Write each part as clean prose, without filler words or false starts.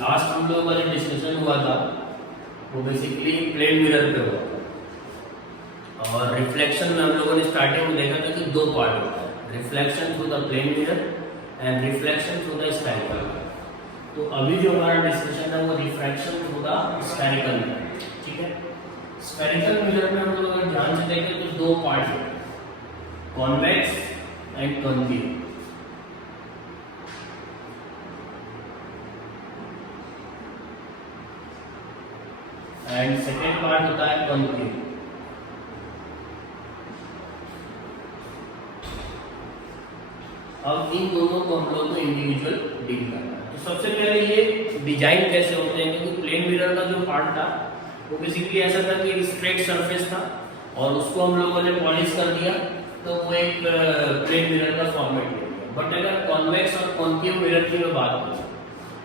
Last हम लोगों का जो डिस्कशन हुआ था वो बेसिकली प्लेन मिरर पे हुआ था और रिफ्लेक्शन में हम लोगों ने स्टार्टिंग में देखा था कि दो पार्ट होता है, reflection through the plane mirror and reflection through the spherical mirror. तो अभी जो हमारा डिस्कशन है वो refraction through the spherical mirror, ठीक है। स्फेरिकल मिरर में हम लोग अगर ध्यान से देखें तो दो पार्ट होते हैं, convex and concave. And second part होता है कॉन्केव। अब इन दोनों को हम लोग को इंडिविजुअल डील करना है। तो सबसे पहले ये डिजाइन कैसे होते हैं, क्योंकि प्लेन मिरर का जो पार्ट था वो बेसिकली ऐसा था कि एक स्ट्रेट सरफेस था और उसको हम लोगों ने पॉलिश कर दिया तो वो एक प्लेन मिरर का फॉर्मेट ले लिया। बट अगर कॉन्वेक्स और कॉन्केव मिरर की मैं बात करूं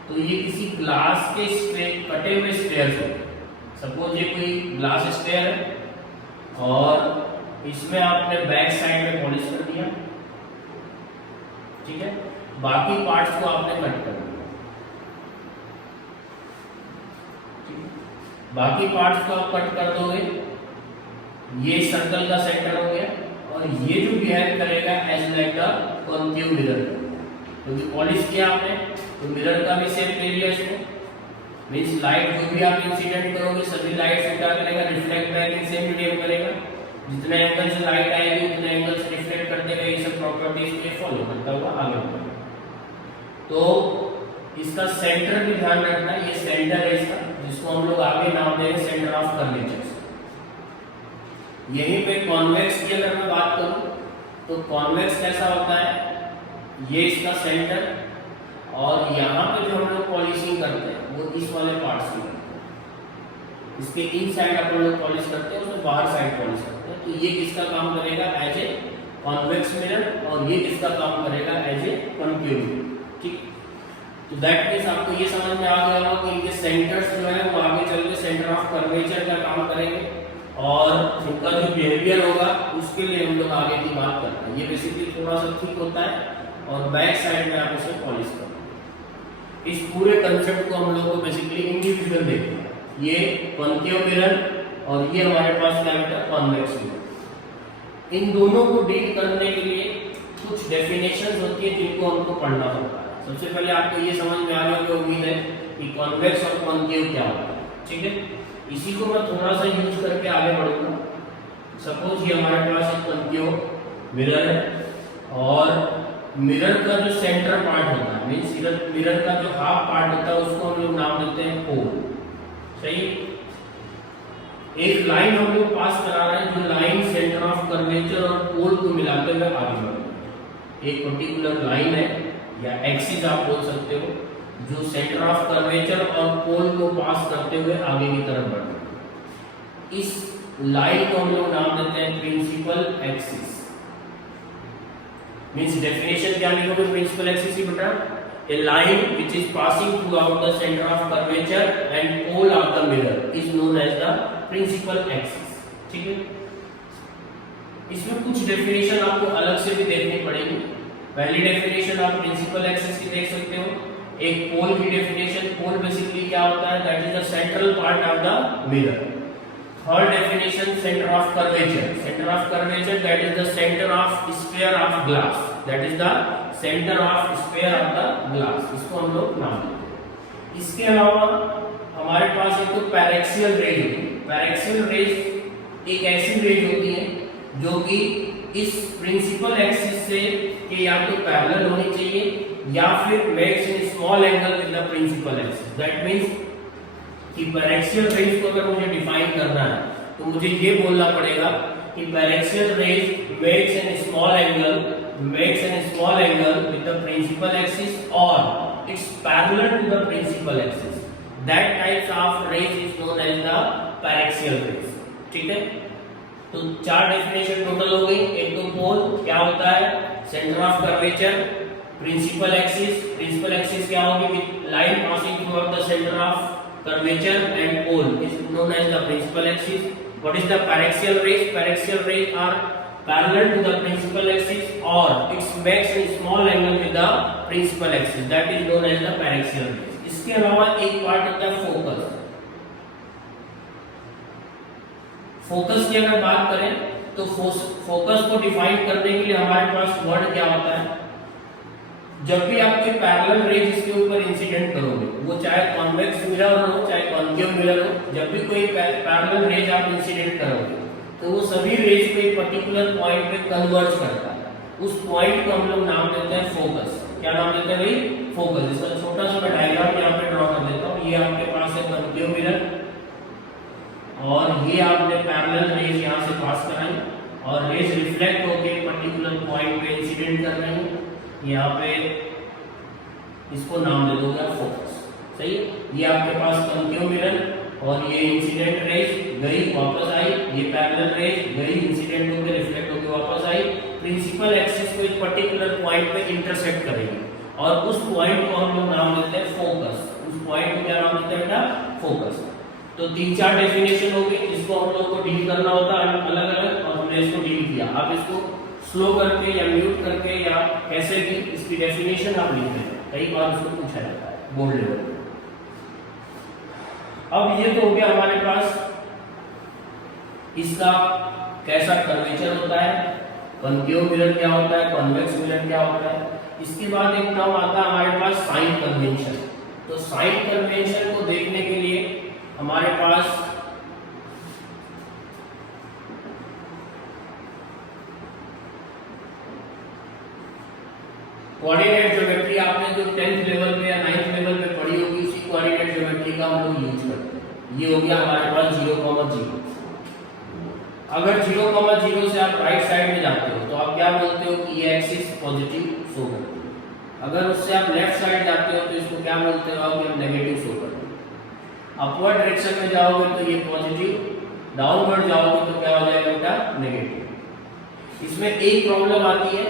तो ये किसी ग्लास के कटे हुए स्फीयर्स होते हैं। सपोज ये कोई ग्लास स्फीयर है और इसमें आपने बैक साइड में पॉलिश कर दिया, ठीक है, बाकी पार्ट्स को आपने कट कर दिया, बाकी पार्ट्स को आप कट कर दोगे, ये सर्कल का सेंटर हो गया और ये जो बिहेव करेगा as like the concave mirror, क्योंकि पॉलिश किया आपने तो मिरर का भी शेप ले लिया इसको। मींस लाइट जो भी आप इंसिडेंट करोगे सभी लाइट से क्या करेगा, reflect back in same medium करेगा। जितने एंगल से लाइट आएगी उतने एंगल से रिफ्लेक्ट कर देगा। ये सब प्रॉपर्टीज ये फॉलो करता हुआ आगे बढ़ेगा। तो इसका सेंटर भी ध्यान रखना है, ये सेंटर है इसका, जिसको हम लोग आगे नाम देंगे सेंटर ऑफ कर्वेचर। यहीं पे कॉन्वेक्स की अगर मैं बात करूं तो कॉन्वेक्स कैसा होता है, ये इसका सेंटर और यहाँ पे जो हम लोग पॉलिशिंग करते हैं वो इस वाले पार्ट्स की करते हैं। इसके इन साइड अपन लोग पॉलिश करते हैं, उसमें बाहर साइड पॉलिश करते हैं। तो ये किसका काम करेगा, एज ए कॉन्वेक्स मिरर, और ये किसका काम करेगा, एज ए कॉन्केव मिरर, ठीक। तो दैट मींस आपको ये समझ में आ गया होगा कि इनके सेंटर्स जो है वो आगे चल के सेंटर ऑफ कर्वेचर का काम करेंगे और इनका जो बिहेवियर होगा उसके लिए हम लोग आगे की बात करते हैं। ये बेसिकली थोड़ा सा ठीक होता है और बैक साइड में आप इसे पॉलिश करते हैं। इस पूरे कंसेप्ट को हम लोग को बेसिकली इंडिविजुअल देखना है। ये कॉन्केव मिरर और ये हमारे पास क्या होता है, कॉन्वेक्स मिरर। इन दोनों को डील करने के लिए कुछ डेफिनेशंस होती है जिनको हमको पढ़ना होता है। सबसे पहले आपको ये समझ में आ गया कि उम्मीद है कि कॉन्वेक्स और कॉन्केव क्या होता है, ठीक है। इसी को मैं थोड़ा सा यूज करके आगे बढ़ूंगा। सपोज ये हमारे पास एक कॉन्केव मिरर है और मिरर का जो सेंटर पार्ट होता है, मींस मिरर का जो हाफ पार्ट होता है उसको हम लोग नाम देते हैं पोल, सही। एक लाइन हम लोग पास करा रहे हैं जो लाइन सेंटर ऑफ कर्वेचर और पोल को मिलाते हुए आगे बढ़ रही है। एक पर्टिकुलर लाइन है या एक्सिस आप बोल सकते हो जो सेंटर ऑफ कर्वेचर और पोल को पास करते हुए आगे की तरफ बढ़ रही है। इस लाइन को हम लोग नाम देते हैं प्रिंसिपल एक्सिस। मींस डेफिनेशन क्या लिखोगे प्रिंसिपल एक्सिस की बेटा, a line which is passing throughout the center of curvature and pole of the mirror is known as the principal axis, ठीक है। इसमें कुछ डेफिनेशन आपको अलग से भी देखनी पड़ेगी। पहली डेफिनेशन आप प्रिंसिपल एक्सिस की देख सकते हो। एक पोल की डेफिनेशन, पोल बेसिकली क्या होता है, that is the central part of the mirror. Third definition centre of curvature, centre of curvature that is the centre of sphere of glass, that is the centre of sphere of the glass, इसको हम लोग नाम देते हैं। इसके अलावा हमारे पास एक तो पैरेक्सियल रेज होती है। पैरेक्सियल रेज एक ऐसी रेज होती है जो कि इस प्रिंसिपल एक्सिस से के या तो पैरेलल होनी चाहिए या फिर makes in small angle with the principal axis. That means कि पैरेक्सियल रेज को अगर मुझे डिफाइन करना है तो मुझे ये बोलना पड़ेगा कि paraxial rays makes an small angle with the principal axis or it's parallel to the principal axis. That types of rays is known as the paraxial rays, ठीक है। तो चार डेफिनेशन टोटल हो गई। एक तो पोल क्या होता है, centre of curvature, principal axis क्या होगी, line passing through out the centre of curvature and pole is known as the principal axis. What is the paraxial rays? Paraxial rays are parallel to the principal axis or it makes a small angle with the principal axis, that is known as the paraxial rays. इसके अलावा एक part होता है focus. Focus की अगर बात करें तो फोकस को डिफाइन करने के लिए हमारे पास वर्ड क्या होता है, जब भी आप कोई पैरेलल रेज इसके ऊपर इंसिडेंट करोगे, वो चाहे कॉन्वेक्स मिरर हो चाहे कॉन्केव मिरर हो, जब भी कोई पैरेलल रेज आप इंसिडेंट करोगे तो वो सभी रेज को एक पर्टिकुलर पॉइंट पे कन्वर्ज करता है। उस पॉइंट को हम लोग नाम देते हैं फोकस। क्या नाम देते हैं भाई? फोकस। इसका छोटा सा मैं डायग्राम यहाँ पे ड्रॉ कर देता हूँ। ये आपके पास है कॉन्केव मिरर और ये आपने पैरेलल रेज यहाँ से पास कराई और रेज रिफ्लेक्ट होकर पर्टिकुलर पॉइंट पे इंसिडेंट कर रही है। यहाँ पे इसको नाम दे दोगे फोकस। सही है? ये आपके पास कॉन्केव मिरर और ये इंसिडेंट रेज गई वापस आई, ये पैरेलल रेज गई इंसिडेंट होकर रिफ्लेक्ट होकर वापस आई, प्रिंसिपल एक्सिस को एक पर्टिकुलर पॉइंट पे इंटरसेक्ट करेगी और उस पॉइंट को हम लोग नाम देते हैं फोकस। उस पॉइंट को क्या नाम देते हैं बेटा? फोकस। तो 3-4 डेफिनेशन हो गई जिसको हम लोग को डील करना होता है अलग अलग, और हमने इसको डील किया। आप इसको स्लो करके या म्यूट करके या कैसे भी इसकी डेफिनेशन आप लिख दें, कई बार उसको पूछा जाता है बोर्ड लेवल पे। अब ये तो हो गया हमारे पास इसका कैसा कर्वेचर होता है, कॉन्केव मिरर क्या होता है, कॉन्वेक्स मिरर क्या होता है। इसके बाद एक नाम आता है हमारे पास साइन कन्वेंशन। तो साइन कन्वेंशन को देखने के लिए हमारे पास कोऑर्डिनेट ज्योमेट्री आपने जो 10th लेवल पे या 9th लेवल पे पढ़ी होगी, उसी कोऑर्डिनेट ज्योमेट्री का हम लोग यूज करते हैं। ये हो गया हमारे पास 0,0। अगर 0,0 से आप राइट साइड में जाते हो तो आप क्या बोलते हो कि ये एक्सिस पॉजिटिव शो करती है। अगर उससे आप लेफ्ट साइड जाते हो तो इसको क्या बोलते हो कि हम नेगेटिव शो करते हैं। अपवर्ड डायरेक्शन में जाओगे तो ये पॉजिटिव, डाउनवर्ड जाओगे तो क्या हो जाएगा बेटा? नेगेटिव। इसमें एक प्रॉब्लम आती है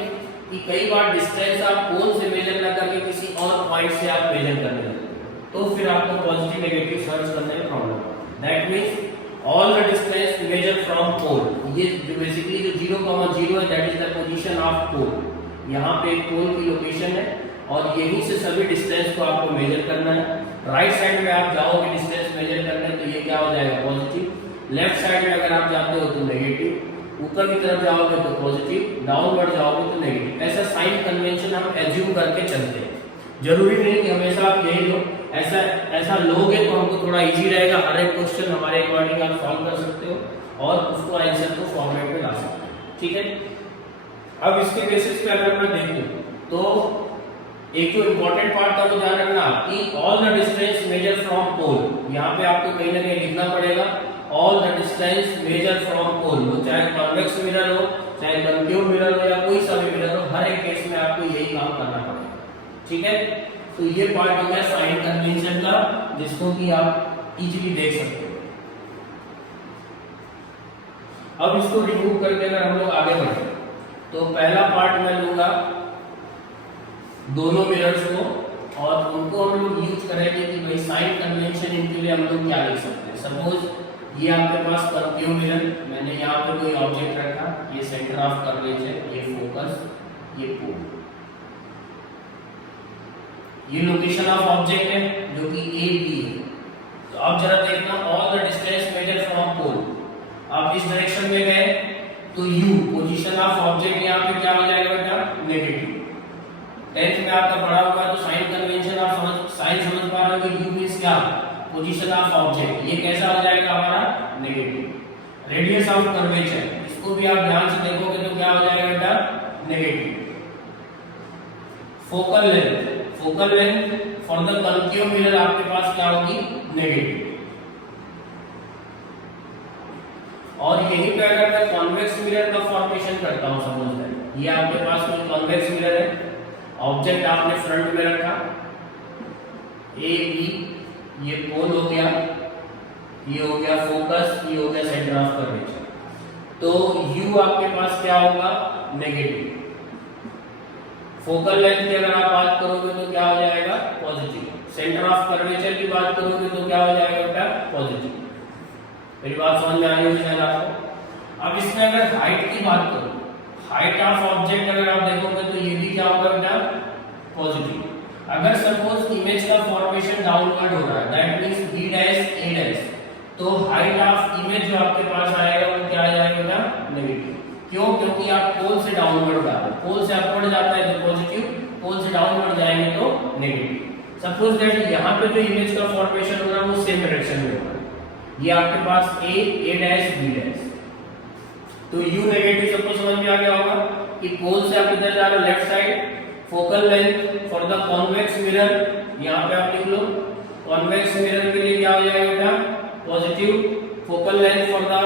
कि कई बार डिस्टेंस आप पोल से मेजर ना करके किसी और पॉइंट से आप मेजर करने लगते हो, तो फिर आपको पॉजिटिव नेगेटिव सर्च करने में प्रॉब्लम होती है। That means all the distance measure from pole, ये जो बेसिकली जो 0,0 है that is the position of pole. यहाँ पे एक पोल की लोकेशन है और यहीं से सभी डिस्टेंस को आपको मेजर करना है। राइट साइड में आप जाओगे डिस्टेंस मेजर करने तो ये क्या हो जाएगा? पॉजिटिव। लेफ्ट साइड में अगर आप जाते हो तो नेगेटिव, ऊपर की तरफ जाओगे तो पॉजिटिव, डाउनवर्ड जाओगे तो नेगेटिव। ऐसा साइन कन्वेंशन हम एज्यूम करके चलते हैं। जरूरी नहीं कि हमेशा आप यही लो, ऐसा लोगे तो हमको थोड़ा इजी रहेगा। हर एक क्वेश्चन हमारे अकॉर्डिंग आप सॉल्व कर सकते हो और उसको आंसर को फॉर्मेट में ला सकते हो। ठीक है? अब इसके बेसिस पे अगर मैं देखूं तो एक जो इम्पोर्टेंट पार्ट था वो ध्यान रखना कि all the distance measure from pole. यहाँ पे आपको कहीं ना कहीं लिखना पड़ेगा all the distance measure from pole. वो चाहे कॉन्वेक्स मिरर हो चाहे कॉन्केव मिरर हो या कोई सा भी मिरर हो, हर एक केस में आपको यही काम करना पड़ेगा। ठीक है? तो ये पार्ट हो गया साइन कन्वेंशन का, जिसको कि आप इजीली देख सकते हो। अब इसको रिमूव करके अगर हम लोग आगे बढ़े तो पहला पार्ट मैं लूंगा दोनों मिरर्स को और उनको हम लोग यूज करेंगे कि भाई साइन कन्वेंशन इनके लिए हम लोग क्या लिख सकते हैं। सपोज ये आपके पास कॉन्केव मिरर, मैंने यहाँ पे कोई ऑब्जेक्ट रखा, ये सेंटर ऑफ कर्वेचर, ये फोकस, ये पोल, ये लोकेशन ऑफ ऑब्जेक्ट है जो कि ए बी है। तो अब जरा देखना all the distance measure from pole. आप इस डायरेक्शन में गए तो यू पोजीशन ऑफ ऑब्जेक्ट यहाँ पे क्या हो जाएगा बेटा? नेगेटिव। 10th में आपका पढ़ा हुआ है तो साइन कन्वेंशन आप साइन समझ पा रहे हो कि यू मींस क्या? Position of object. ये कैसा हो जाएगा हमारा? नेगेटिव। रेडियस ऑफ कर्वेचर, इसको भी आप ध्यान से देखोगे तो क्या हो जाएगा बेटा? Negative. Focal length, focal length for the concave mirror आपके पास क्या होगी? नेगेटिव। और यही पे अगर मैं कॉन्वेक्स मिरर का फॉर्मेशन करता हूं, सपोज ये आपके पास कोई कॉन्वेक्स मिरर है, ऑब्जेक्ट आपने फ्रंट में रखा, ए बी, ये पोल हो गया, ये हो गया फोकस, ये हो गया सेंटर ऑफ कर्वेचर। तो यू आपके पास क्या होगा? नेगेटिव। फोकल लेंथ की अगर आप बात करोगे तो क्या हो जाएगा? पॉजिटिव। सेंटर ऑफ कर्वेचर की बात करोगे तो क्या हो जाएगा बेटा? पॉजिटिव। मेरी बात समझ में आ रही होगी शायद आपको। अब इसमें अगर हाइट की बात करो, हाइट ऑफ ऑब्जेक्ट अगर आप देखोगे तो ये भी क्या होगा बेटा? पॉजिटिव। अगर सपोज उस इमेज का फॉर्मेशन डाउनवर्ड हो रहा है, that means b dash a dash, तो हाइट ऑफ इमेज जो आपके पास आएगा वो क्या आ जाएगा, नेगेटिव। क्यों? क्योंकि आप पोल से डाउनवर्ड जा रहे हो, पोल से अपवर्ड जाता है तो पॉजिटिव, पोल से डाउनवर्ड जाएंगे तो नेगेटिव। सपोज दैट यहाँ पे जो इमेज का फॉर्मेशन हो रहा है वो सेम डायरेक्शन में हो रहा है, ये आपके पास a डैश b डैश, तो u नेगेटिव सबको समझ में आ गया होगा कि पोल से आप इधर जा रहे हो left side, focal length for the convex mirror, यहाँ पे आप लिख लो कॉन्वेक्स मिरर के लिए क्या हो जाएगा बेटा, positive, focal length for the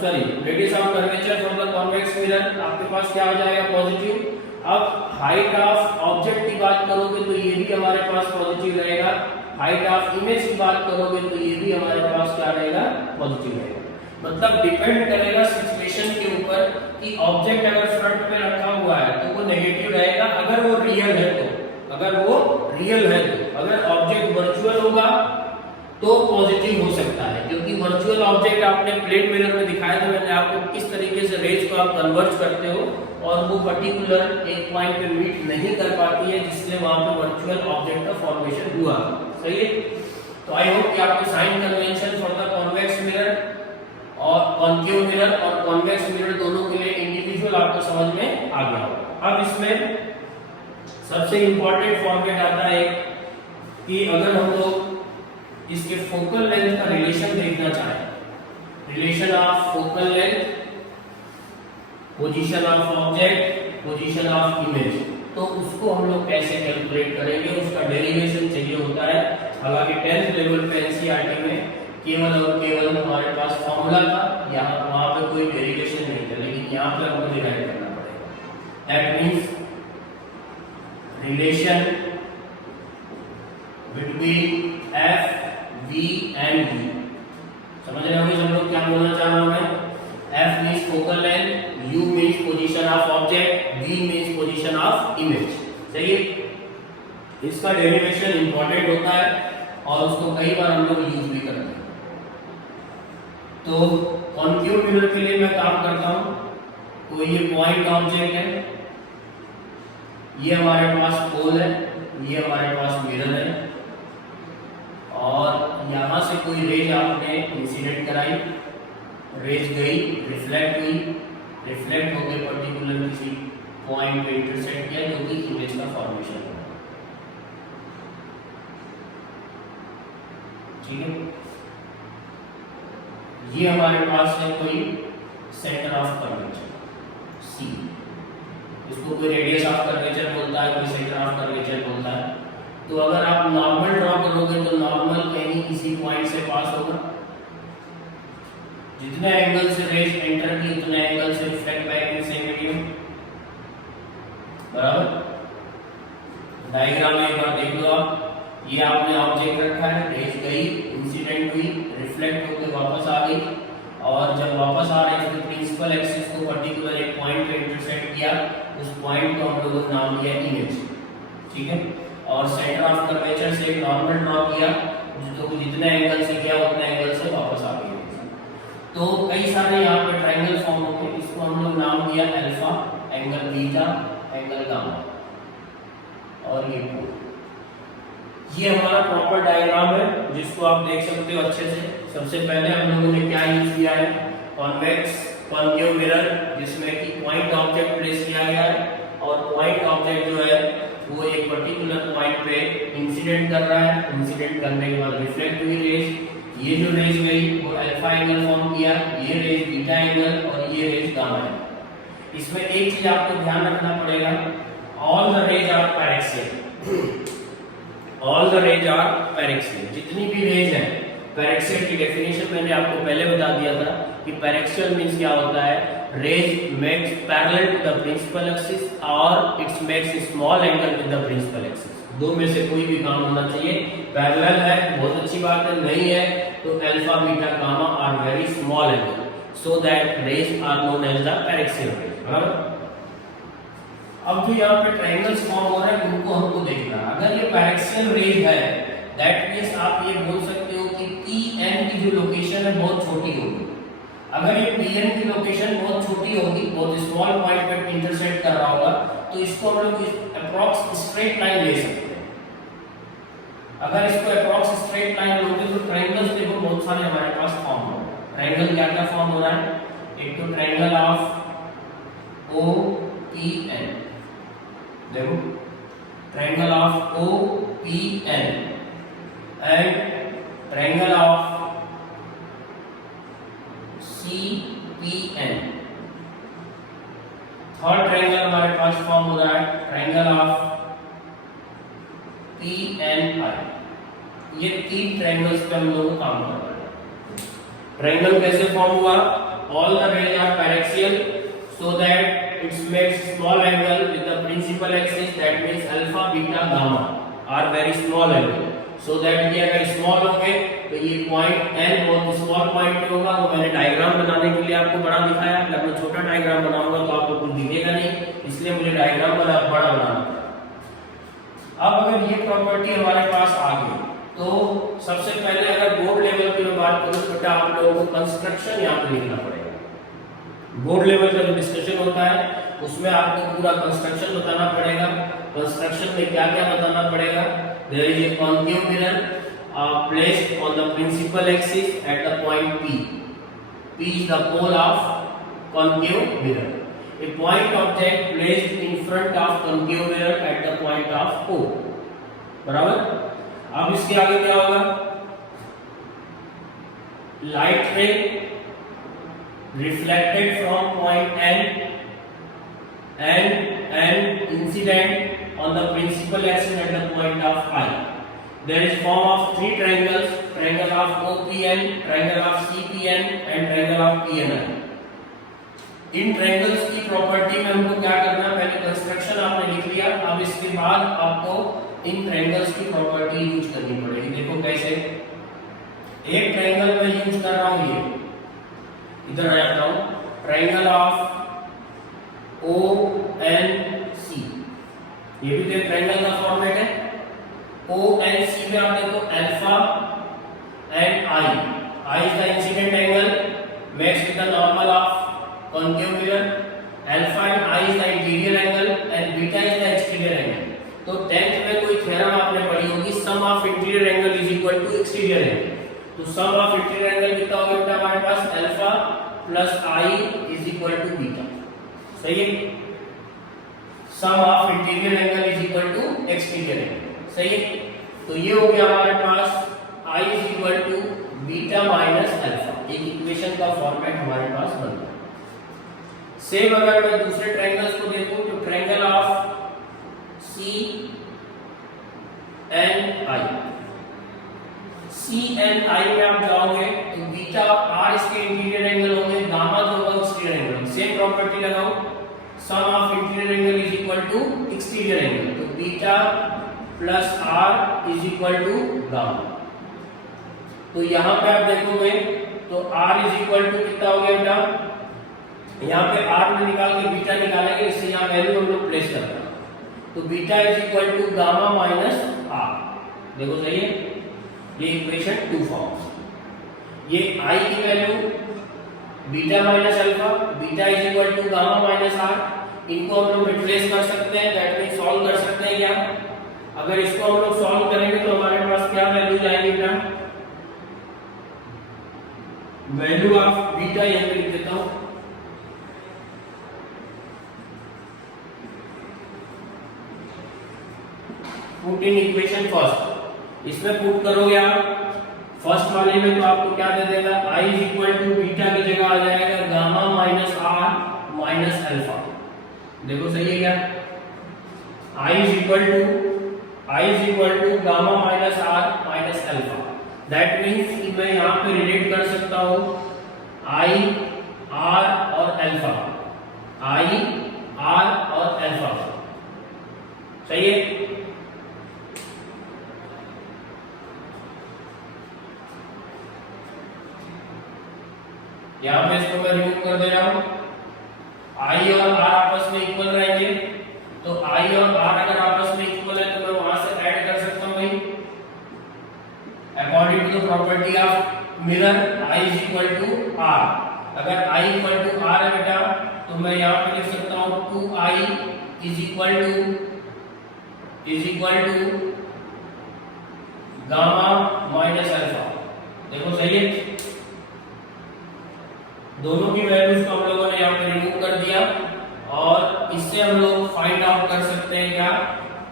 sorry radius of curvature for the convex mirror आपके पास क्या हो जाएगा, पॉजिटिव। अब हाइट ऑफ ऑब्जेक्ट की बात करोगे तो ये भी हमारे पास पॉजिटिव रहेगा, हाइट ऑफ इमेज की बात करोगे तो ये भी हमारे पास क्या रहेगा, पॉजिटिव रहेगा। मतलब डिपेंड करेगा सिचुएशन के ऊपर कि ऑब्जेक्ट अगर फ्रंट में रखा हुआ है तो वो नेगेटिव रहेगा अगर वो रियल है तो, अगर वो रियल है तो। अगर ऑब्जेक्ट वर्चुअल होगा तो पॉजिटिव हो सकता है, क्योंकि वर्चुअल ऑब्जेक्ट आपने प्लेन मिरर में दिखाया था मैंने आपको किस तरीके से रेज को आप कन्वर्ट करते हो और वो पर्टिकुलर एक पॉइंट पे मीट नहीं कर पाती है, जिससे वहां पे वर्चुअल ऑब्जेक्ट का फॉर्मेशन हुआ। सही है, तो आई होप कि आपको sign convention for the convex mirror और कॉन्केव मिरर और कॉन्वेक्स मिरर दोनों के लिए इंडिविजुअल आपको समझ में आ गया होगा। अब इसमें सबसे इंपॉर्टेंट फॉर्मेट आता है कि अगर हम लोग इसके फोकल लेंथ का रिलेशन देखना चाहें, relation of focal length, position of object, position of image, तो उसको हम लोग कैसे कैलकुलेट करेंगे, उसका डेरिवेशन चाहिए होता है। हालांकि 10th लेवल पे एनसीईआरटी में केवल और केवल हमारे पास फॉर्मूला था, यहाँ वहां पे कोई डेरिवेशन नहीं था, लेकिन यहाँ पे हमको डिराइव करना पड़ेगा। That means relation between f v and v, समझ रहे होंगे सब लोग क्या बोलना चाह रहा हूं मैं। f means focal length, u means position of object, v means position of image. सही है, इसका डेरिवेशन इंपॉर्टेंट होता है और उसको कई बार हम लोग यूज भी करते हैं। तो कॉन्केव मिरर के लिए मैं काम करता हूं, तो ये पॉइंट ऑब्जेक्ट है, ये हमारे पास पोल है, ये हमारे पास मिरर है, और यहां से कोई रेज आपने इंसिडेंट कराई, रेज गई, रिफ्लेक्ट हुई, रिफ्लेक्ट होकर पर्टिकुलर किसी पॉइंट पे इंटरसेक्ट किया जो कि इमेज का फॉर्मेशन है। ठीक है, ये हमारे पास है कोई सेंटर ऑफ कर्वेचर C, इसको कोई रेडियस ऑफ कर्वेचर बोलता है, कोई सेंटर ऑफ कर्वेचर बोलता है। तो अगर आप नॉर्मल ड्रॉ करोगे तो नॉर्मल कहीं इसी पॉइंट से पास होगा, जितने एंगल से रेज एंटर की उतने एंगल से reflect back in same medium, बराबर। डायग्राम में एक बार देख लो आप, ये आपने ऑब्जेक्ट रखा है, रेज गई, इंसिडेंट हुई, रिफ्लेक्ट होकर वापस आ गई, और जब वापस आ रही तो प्रिंसिपल एक्सिस को पर्टिकुलर एक पॉइंट पे इंटरसेक्ट किया, उस पॉइंट को हम लोगों ने नाम दिया इमेज। ठीक है, और सेंटर ऑफ कर्वेचर से एक नॉर्मल ड्रॉ किया, तो जितने एंगल से किया उतने एंगल से वापस आ गई। तो कई सारे यहाँ पे ट्रायंगल फॉर्म होते हैं, इसको हम लोग नाम दिया alpha, angle beta, angle gamma, और ये पोल। ये हमारा प्रॉपर डायग्राम है जिसको आप देख सकते हो अच्छे से। सबसे पहले हम लोगों ने क्या यूज किया है, कॉन्वेक्स कॉन्केव मिरर, जिसमें कि पॉइंट ऑब्जेक्ट प्लेस किया गया है, और पॉइंट ऑब्जेक्ट जो है वो एक पर्टिकुलर पॉइंट पे इंसिडेंट कर रहा है, इंसिडेंट करने के बाद रिफ्लेक्ट हुई रेज, ये जो रेज गई वो अल्फा एंगल फॉर्म किया, ये रेज बीटा एंगल, और ये रेज गामा एंगल। इसमें एक चीज आपको ध्यान रखना पड़ेगा, all the rays are paraxial, all the rays are paraxial, जितनी भी रेज है। पैरेक्सियल की डेफिनेशन मैंने आपको पहले बता दिया था कि पैरेक्सियल मींस क्या होता है, rays makes parallel to the principal axis और it's makes small angle with the principal axis. दो में से कोई भी काम होना चाहिए, पैरेलल है बहुत अच्छी बात है, नहीं है तो alpha beta gamma are very small angle, so that rays are known as the paraxial rays. बराबर। अब जो यहाँ पे ट्रायंगल्स फॉर्म हो रहे हैं उनको हमको देखना है। अगर ये पैरेक्सियल रेज है, दैट मींस आप ये बोल सकते हो कि Pn की जो लोकेशन है बहुत छोटी होगी। अगर ये Pn की लोकेशन बहुत छोटी होगी, बहुत स्मॉल पॉइंट पे इंटरसेक्ट कर रहा होगा, तो इसको हम लोग अप्रॉक्स स्ट्रेट लाइन ले सकते हैं। अगर इसको अप्रॉक्स स्ट्रेट लाइन लोगे तो ट्रायंगल्स देखो बहुत सारे हमारे पास फॉर्म हो। ट्रायंगल क्या क्या फॉर्म हो रहा है? एक तो triangle of O P N, देखो triangle of O P N and triangle of C P N. Third triangle हमारे पास फॉर्म हो रहा है triangle of P N I. ये तीन ट्रायंगल्स पे हम लोग काम कर रहे हैं। ट्रायंगल कैसे फॉर्म हुआ? All the rays are paraxial so that it makes small angle with the principal axis, that means alpha beta gamma are very small angle, so that ये अगर स्मॉल होंगे तो ये पॉइंट n बहुत small point होगा। वो मैंने diagram बनाने के लिए आपको बड़ा दिखाया, अगर मैं छोटा डायग्राम बनाऊंगा तो आपको कुछ दिखेगा नहीं, इसलिए मुझे डायग्राम बड़ा बनाना पड़ा। अब अगर ये प्रॉपर्टी हमारे पास आ गई तो सबसे पहले अगर बोर्ड लेवल की मैं बात करूं तो आप लोगों को कंस्ट्रक्शन यहाँ पे लिखना पड़ेगा। बोर्ड लेवल का जो डिस्कशन होता है उसमें आपको पूरा कंस्ट्रक्शन बताना पड़ेगा। कंस्ट्रक्शन में क्या क्या बताना पड़ेगा? There is a concave mirror placed on the principal axis at the point P. P is the pole of concave mirror. A point object placed in front of concave mirror at the point of O. बराबर? अब इसके आगे क्या होगा? Light ray reflected from point N and incident on the principal axis at the point of I. There is form of three triangles: triangle of OPN, triangle of CPN and triangle of PNI. In triangles की property में हमको क्या करना है? पहले construction आपने लिख लिया, अब इसके बाद आपको इन ट्रायंगल्स की प्रॉपर्टी यूज करनी पड़ेगी। देखो कैसे। एक ट्रायंगल में यूज कर रहा हूं, ये इधर आ जाता हूं, ट्रायंगल ऑफ ONC। ये भी एक ट्रायंगल का फॉर्मेट है। ONC में आप देखो alpha and I is the incident angle matched with the normal of concave mirror, alpha and I is the interior angle and beta is the exterior angle। तो 10th में कोई theorem आपने पढ़ी होगी, sum of interior angle is equal to exterior angle. तो sum of interior angle कितना होगा बेटा हमारे पास? Alpha plus I is equal to beta. सही है? Sum of interior angle is equal to exterior angle. सही है? तो ये हो गया हमारे पास I is equal to beta minus alpha. एक इक्वेशन का फॉर्मेट हमारे पास बन गया। सेम अगर मैं दूसरे ट्रायंगल्स को देखूं तो ट्रायंगल ऑफ CNI में आप जाओगे तो बीटा R इसके इंटीरियर एंगल होंगे, गामा जो होगा एक्सटीरियर एंगल। सेम प्रॉपर्टी लगाओ, sum of interior angle is equal to exterior angle, तो beta plus R is equal to gamma. तो यहां पे आप देखोगे तो R इज इक्वल टू कितना हो गया बेटा? यहाँ पे R में निकाल के बीटा निकालेंगे, इससे यहाँ वैल्यू हम लोग प्लेस करते हैं। तो beta is equal to gamma minus R। देखो सही है? ये इक्वेशन 2 फॉर्म्स। ये I की value beta minus alpha, beta is equal to gamma minus R। इनको हम लोग रिप्लेस कर सकते हैं, दैट मींस सॉल्व कर सकते हैं। क्या अगर इसको हम लोग सॉल्व करेंगे तो हमारे पास क्या वैल्यू जाएगी बेटा? वैल्यू ऑफ बीटा यहां पे लिख देता हूं, पुट इन इक्वेशन फर्स्ट। इसमें पुट करोगे आप फर्स्ट वाले में तो आपको क्या दे देगा? I is equal to beta की जगह आ जाएगा gamma minus R minus alpha. देखो सही है क्या? I is equal to gamma minus R minus alpha. That means कि मैं यहाँ पे रिलेट कर सकता हूँ I, R और अल्फा, I, R और अल्फा। सही है? यहाँ पे इसको मैं रिमूव कर दे रहा हूँ। I और R आपस में इक्वल रहेंगे, तो I और R अगर आपस में इक्वल है तो मैं वहां से ऐड कर सकता हूँ भाई। According to the property of mirror I is equal to R। अगर I इक्वल टू R है बेटा तो मैं यहाँ पे लिख सकता हूँ 2I is equal to gamma minus alpha. देखो सही है, दोनों की वैल्यूज को हम लोगों ने यहाँ पे रिमूव कर दिया और इससे हम लोग फाइंड आउट कर सकते हैं क्या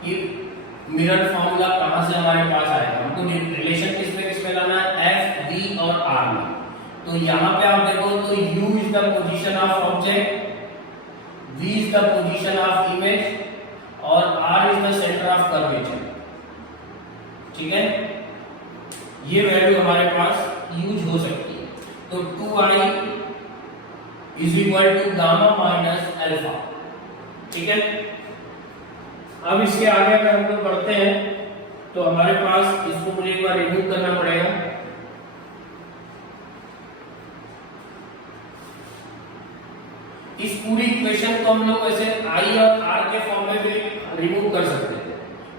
कि मिरर फॉर्मूला कहां से हमारे पास आएगा। हमको रिलेशन किसमें लाना है, एफ डी और आर में। तो यहाँ पे आप देखो तो u is the position of object, v is the position of image और r is the centre of curvature. ठीक है, ये वैल्यू हमारे पास यूज हो सकती है। तो 2i is equal to gamma minus alpha. ठीक है, अब इसके आगे अगर हम लोग बढ़ते हैं तो हमारे पास इसको मुझे एक बार रिमूव करना पड़ेगा। इस पूरी इक्वेशन को हम लोग ऐसे i और r के फॉर्म में भी रिमूव कर सकते हैं,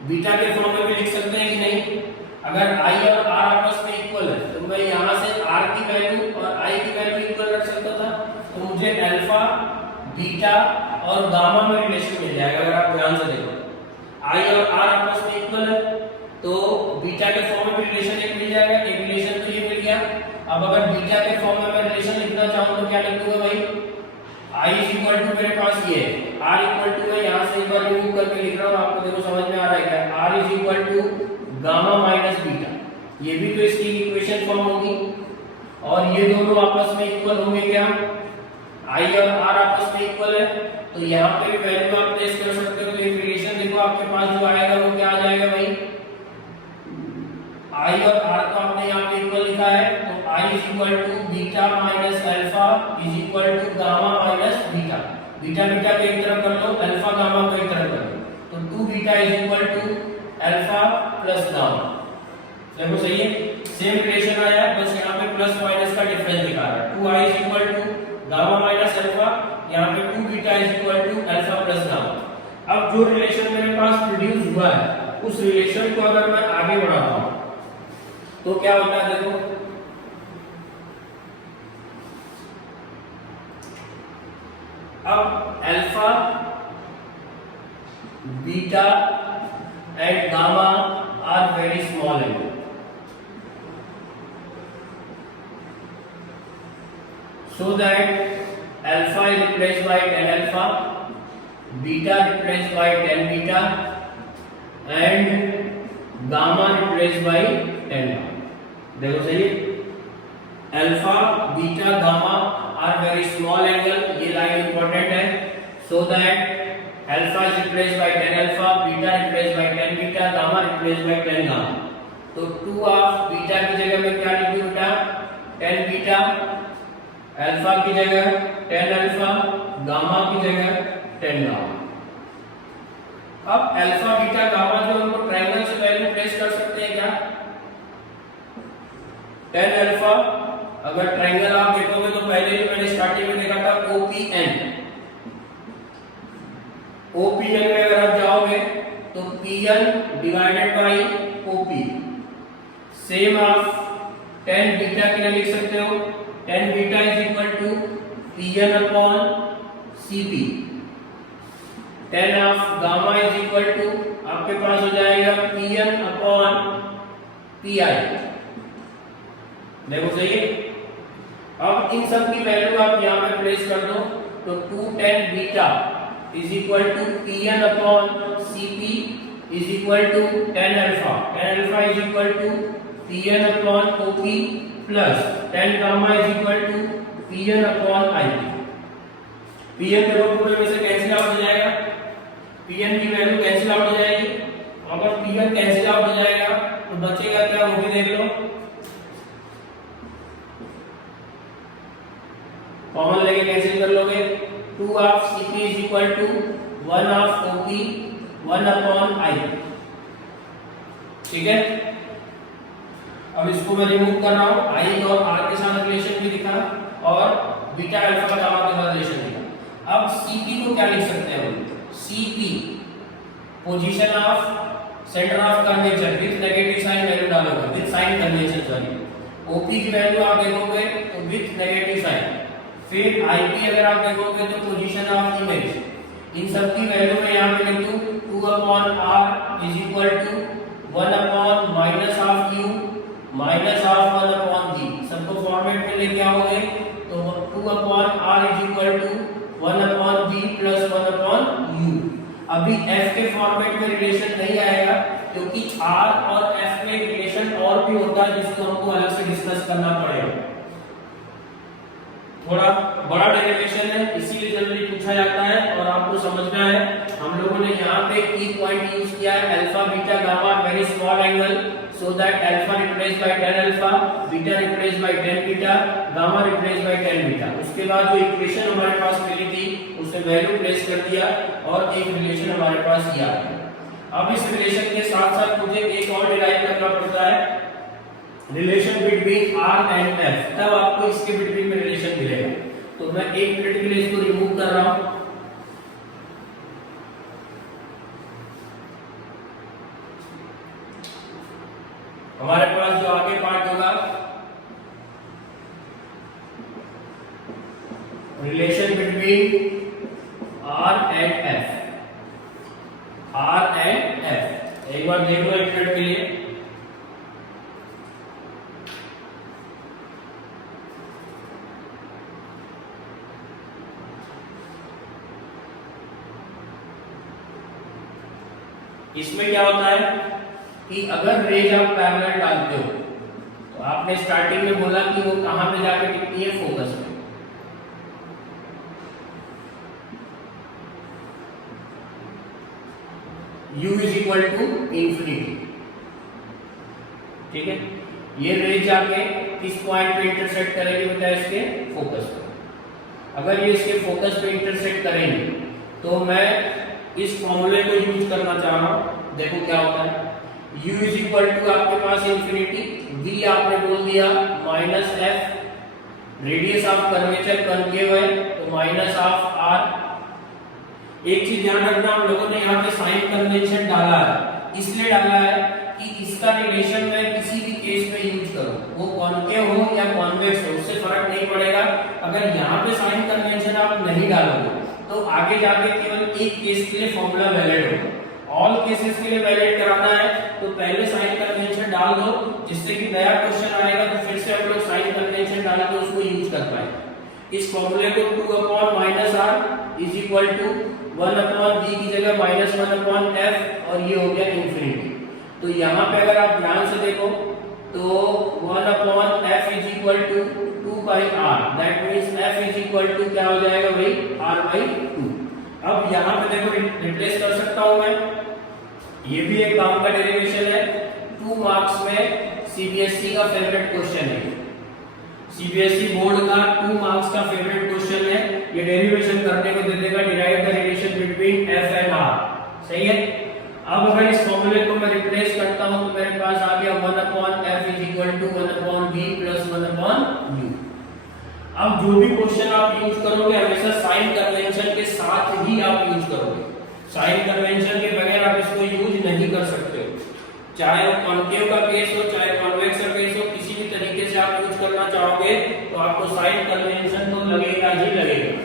बीटा के फॉर्म में भी लिख सकते हैं कि नहीं। अगर i और r आपस में इक्वल है तो मैं यहां से r की वैल्यू और i की वैल्यू इक्वल रख सकता था, तो मुझे अल्फा, बीटा और गामा में रिलेशन मिल जाएगा। अगर आप ध्यान से देखो i और r आपस में इक्वल है तो बीटा के फॉर्म में भी रिलेशन एक मिल जाएगा, एक रिलेशन तो ये मिल गया। अब अगर बीटा के फॉर्म में मैं रिलेशन लिखना चाहूं तो क्या लिख दूंगा भाई, i इज इक्वल टू मेरे पास ये है, r इक्वल टू है, यहां से एक बार रिमूव करके लिख रहा हूं, आपको देखो समझ में आ रहा है क्या, r is equal to gamma minus beta. ये भी तो इसकी इक्वेशन फॉर्म होगी और ये दोनों आपस में इक्वल होंगे क्या, i और r आपस में इक्वल है तो यहाँ पे भी वैल्यू आप प्लेस कर सकते हो। तो एक रिलेशन देखो आपके पास जो आएगा वो क्या आ जाएगा भाई, i और r को आपने यहाँ पे इक्वल लिखा है तो i is equal to beta minus alpha is equal to gamma minus beta. Beta beta को एक तरफ कर लो, अल्फा गामा को एक तरफ कर लो, तो 2 beta is equal to alpha plus gamma. देखो सही है, सेम रिलेशन आया है, बस यहाँ पे प्लस माइनस का डिफरेंस दिखा रहा है। 2i is equal to gamma minus alpha, यहाँ पे 2 beta is equal to alpha plus gamma. अब जो रिलेशन मेरे पास प्रोड्यूस हुआ है उस रिलेशन को अगर मैं आगे बढ़ाता हूं तो क्या होता है, देखो अब alpha, beta and gamma are very small angle. So that alpha is replaced by tan alpha, beta replaced by tan beta, and gamma replaced by tan gamma. देखो सही, alpha, beta, gamma are very small angle. ये line important है। So that alpha is replaced by tan alpha, beta replaced by tan beta, gamma replaced by tan gamma. तो 2 of beta की जगह में क्या लिखूं बेटा, tan beta, अल्फा की जगह tan अल्फा, गामा की जगह tan गामा। अब अल्फा, बीटा, गामा जो हमको ट्रायंगल से वैल्यू प्लेस कर सकते हैं क्या, tan अल्फा अगर ट्रायंगल आप देखोगे तो पहले जो मैंने स्टार्टिंग में देखा था OPN, OPN में अगर आप जाओगे तो PN divided by OP। Same आप tan बीटा के लिए लिख सकते हो, tan beta is equal to Pn upon Cp। tan of gamma is equal to आपके पास हो जाएगा Pn अपॉन Pi। देखो सही है, अब इन सब की वैल्यू आप यहाँ पे प्लेस कर दो तो 2 tan beta is equal to Pn upon Cp is equal to tan alpha. tan alpha is equal to Pn upon OP plus tan gamma is equal to Pn upon IP। Pn देखो पूरे में से cancel out हो जाएगा, Pn की value cancel out हो जाएगी। अगर Pn कैंसिल आउट हो जाएगा तो बचेगा क्या, वो भी देख लो, कॉमन लेके कैंसिल कर लोगे। 2 of Cp is equal to 1 of OP 1 upon IP। ठीक है, अब इसको मैं रिमूव कर रहा हूं, i और r के साथ रिलेशन भी दिखा और बीटा अल्फा गामा के साथ रिलेशन दिखा। अब Cp को क्या लिख सकते हैं हम, Cp position of centre of curvature with negative sign value डालोगे, with sign convention sorry. OP की वैल्यू आप देखोगे तो विद नेगेटिव साइन, फिर IP अगर आप देखोगे तो पोजीशन ऑफ इमेज। इन सब की वैल्यू मैं यहां पे लिख दूं 2 upon r is equal to 1 upon minus of और F में एक रिलेशन और भी होता है जिसको हमको अलग से डिस्कस करना पड़ेगा, थोड़ा बड़ा डेरिवेशन है इसीलिए जल्दी पूछा जाता है और आपको समझना है। हम लोगों ने यहाँ पे की पॉइंट यूज किया है alpha beta gamma very small angle, so that alpha replace by 10 alpha, beta replace by 10 beta, gamma replace by 10 beta. उसके बाद जो इक्वेशन हमारे पास मिली थी उसे वैल्यू प्लेस कर दिया और एक रिलेशन हमारे पास ये आ गया। अब इस रिलेशन के साथ साथ मुझे एक और डिराइव करना पड़ता है, relation between R and F, तब आपको इसके बिटवीन में रिलेशन मिलेगा। तो मैं एक मिनट के लिए इसको रिमूव कर रहा हूं। हमारे पास जो आगे पार्ट होगा relation between R and F, R and F। एक बार देख लो एक मिनट के लिए। इसमें क्या होता है कि अगर रेज आप पैरेलल डालते हो तो आपने स्टार्टिंग में बोला कि वो कहां पे जाके टिकती है, फोकस में। U is equal to infinity, ठीक है। ये रेज जाके किस पॉइंट पे इंटरसेक्ट करेगी बेटा, इसके फोकस पे। अगर ये इसके फोकस पे इंटरसेक्ट करेंगे तो मैं इस फॉर्मूले को यूज करना चाह रहा हूं। देखो क्या होता है, u इज इक्वल टू आपके पास इंफिनिटी, v आपने बोल दिया minus f, radius of curvature concave है तो माइनस ऑफ r। एक चीज ध्यान रखना, हम लोगों ने यहाँ पे साइन कन्वेंशन डाला है, इसलिए डाला है कि इसका रिलेशन मैं किसी भी केस में यूज करूं, वो कॉन्केव हो या कॉन्वेक्स हो, उससे फर्क नहीं पड़ेगा। अगर यहाँ पे साइन कन्वेंशन आप नहीं डालोगे तो आगे जाके केवल एक केस के लिए फॉर्मूला वैलिड होगा। ऑल केसेस के लिए वैलिड कराना है तो पहले साइन कन्वेंशन डाल दो, जिससे कि नया क्वेश्चन आएगा तो फिर से हम लोग साइन कन्वेंशन डाल के उसको यूज कर पाएंगे। इस फॉर्मूले को 2 upon minus r is equal to 1 upon v की जगह माइनस 1 अपॉन f और ये हो गया इंफिनिटी। तो यहाँ पे अगर आप ध्यान से देखो तो 1 upon f is equal to 2 by r, that means f is equal to क्या हो जाएगा भाई, r by 2। अब यहाँ पे देखो रिप्लेस कर सकता हूं मैं, ये भी एक काम का डेरिवेशन है। 2 मार्क्स में सीबीएसई का फेवरेट क्वेश्चन है, सीबीएसई बोर्ड का 2 मार्क्स का फेवरेट क्वेश्चन है। ये डेरिवेशन करने को दे देगा, derive the relation between f and r, सही है। अब अगर इस फॉर्मूले को मैं रिप्लेस करता हूं तो मेरे पास आ गया 1 upon f is equal to 1 upon v plus 1 upon u। अब जो भी क्वेश्चन आप यूज करोगे हमेशा साइन कन्वेंशन के साथ ही आप यूज करोगे, साइन कन्वेंशन के बगैर आप इसको यूज नहीं कर सकते हो। चाहे वो कॉन्केव का केस हो चाहे कॉन्वेक्स का केस हो, किसी भी तरीके से आप यूज करना चाहोगे तो आपको साइन कन्वेंशन तो लगेगा ही लगेगा,